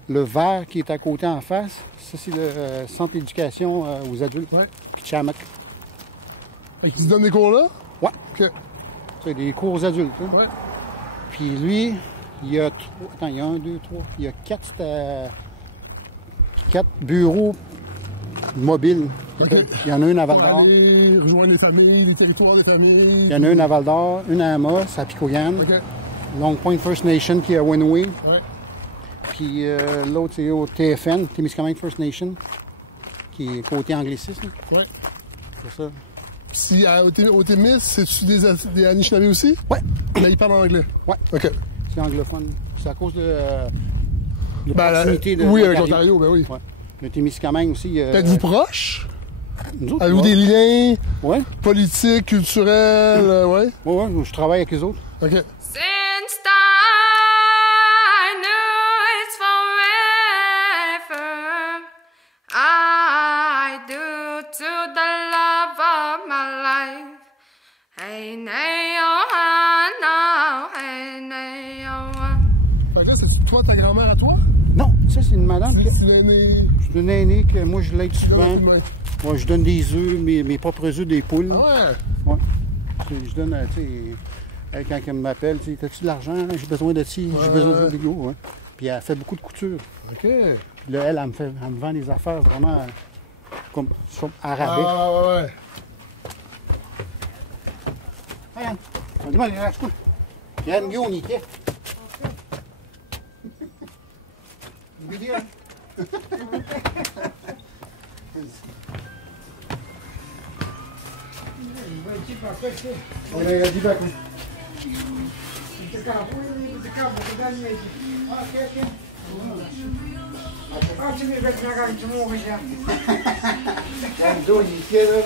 Le vert qui est à côté en face, ça, c'est le centre d'éducation aux adultes. Ouais. Puis Chamac. Fait qu'ils se donnent des cours là? Ouais. OK. C'est des cours aux adultes. Hein. Ouais. Puis lui, il y a il y a 1, 2, 3. Il y a 4 bureaux mobiles. OK. Il y en a un à Pour Val-d'Or. aller rejoindre les familles, les territoires des familles. Il y en a un à Val-d'Or, une à Amos, à Picoyane. OK. Long Point First Nation qui est à Winway. Ouais. Puis l'autre, c'est au TFN, Témiscamingue First Nation, qui est côté anglicisme. Ouais. C'est ça. Puis si au Témis, c'est-tu des Anishinabés aussi? Ouais. Là, ils parlent anglais. Ouais. OK. C'est anglophone. C'est à cause de de Ben, proximité de oui, avec l'Ontario, ben oui. Ouais. Le Témiscamingue aussi. Êtes-vous proche? Nous autres, Avez-vous ouais. des liens Ouais. politiques, culturels? Ouais? Ouais, ouais, je travaille avec les autres. OK. Since I knew it's forever, I do to the love of my life. Hey, nay, oh, no, hey, nay, oh. Fait que là, c'est toi, ta grand-mère à toi? Non, ça, c'est une madame. C'est l'aîné. C'est une aînée que moi, je l'aide souvent. Ouais. Moi, je donne des œufs, mes propres œufs des poules. Ah ouais? Ouais. Je donne, tu sais, elle, quand elle m'appelle, tu sais, t'as-tu de l'argent? J'ai besoin de ci, j'ai besoin de vidéo. Ouais. Puis elle fait beaucoup de couture. OK. Puis là, elle me vend des affaires vraiment comme à rabais. Ah ouais. Regarde, dis-moi, lâche-toi. Regarde, Guillaume, on y était. Une vidéo. On a dit back. Guillaume, il était là.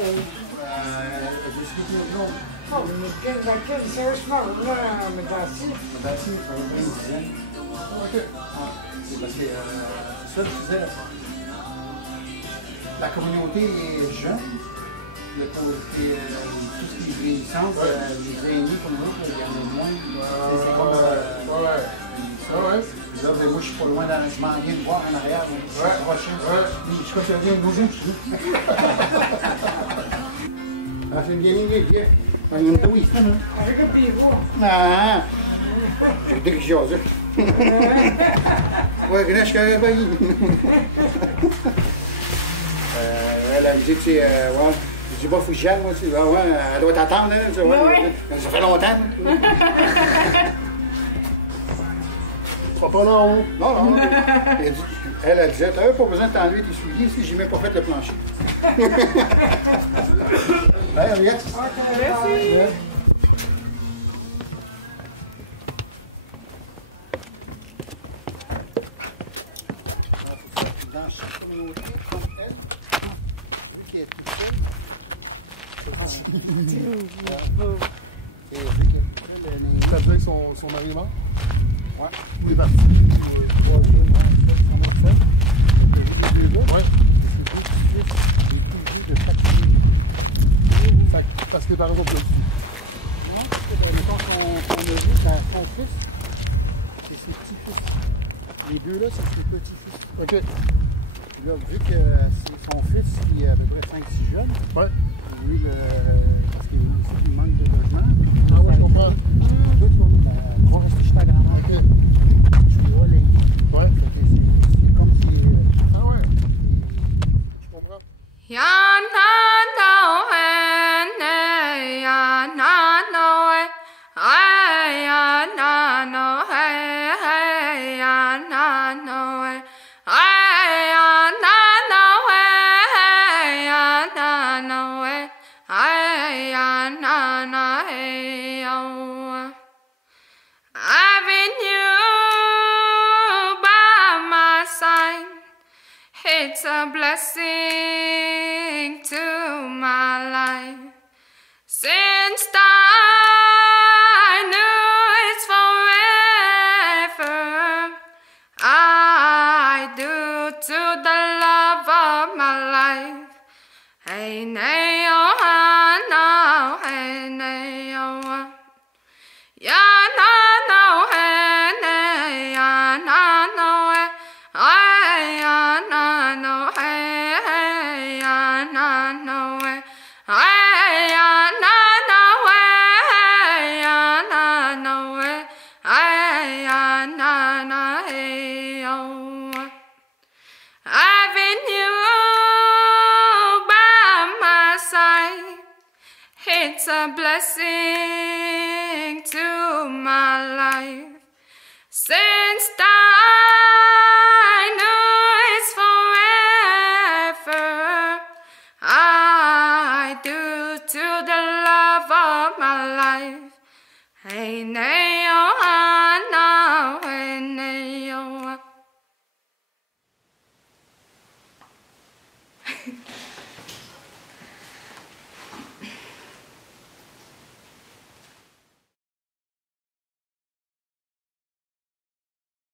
Parce que c'est ça, je disais, la communauté est jeune. Il y a tout ce qui est vieillissant, les aînés comme nous, il y en a moins. C'est comme là, ben, moi, je suis pas loin dans je m'en viens de voir en arrière, donc je suis prochain. Je suis comme ça, viens de bouger, je suis Ah, c'est bien ligne, viens. Oui, c'est ça, Ah, j'ai dit que j'ai osé. Ouais, Grenache, je suis elle a dit, tu sais, ouais. Je dis, bah, faut que j'y aille, moi, tu sais. Ah, ouais, elle doit t'attendre, hein, tu sais, ouais. Ça fait longtemps. Pas long. Non, non. Elle disait, t'as pas besoin de t'enlever tes souliers si j'ai même pas fait le plancher. Ouais, regarde. Merci. Dans chaque communauté, comme elle, celui qui est tout seul, c'est vu qu'elle Ça veut dire que son mari est mort? Ouais. Ou il est parti? 3 jeunes, on a fait. J'ai vu les deux gars. Ouais. C'est des petits de fatigués. Parce que par exemple, Non, parce que dans le temps qu'on a vu, son fils, c'est ses petits-fils. Les deux là, c'est ses petits-fils. OK. Puis là, vu que c'est son fils qui est à peu près 5-6 jeunes, Ouais. lui, parce qu'il manque de logement. Ah ouais, je comprends. Tout, on va rester chez ta grand-mère. OK. Tu dois l'aider. Ouais. Fait que c'est comme si... Ah ouais. Je comprends. Ya na no hey, ya na no hey, ya na no hey, ya na no hey, ya na no hey, ya na no hey, ya na no hey, oh. Having you by my side, it's a blessing to my life. Since I knew it's forever, I do to the love of my life. Hey, nay, oh, no, hey, nay, oh. Ya na no hey, nay, ya na no hey, ya na no hey, ya na no hey, ya na no hey, ya na no hey, ya na no hey, oh. Having you by my side, it's a blessing to my life. Since I knew it's forever, I do to the love of my life. Hey, nay,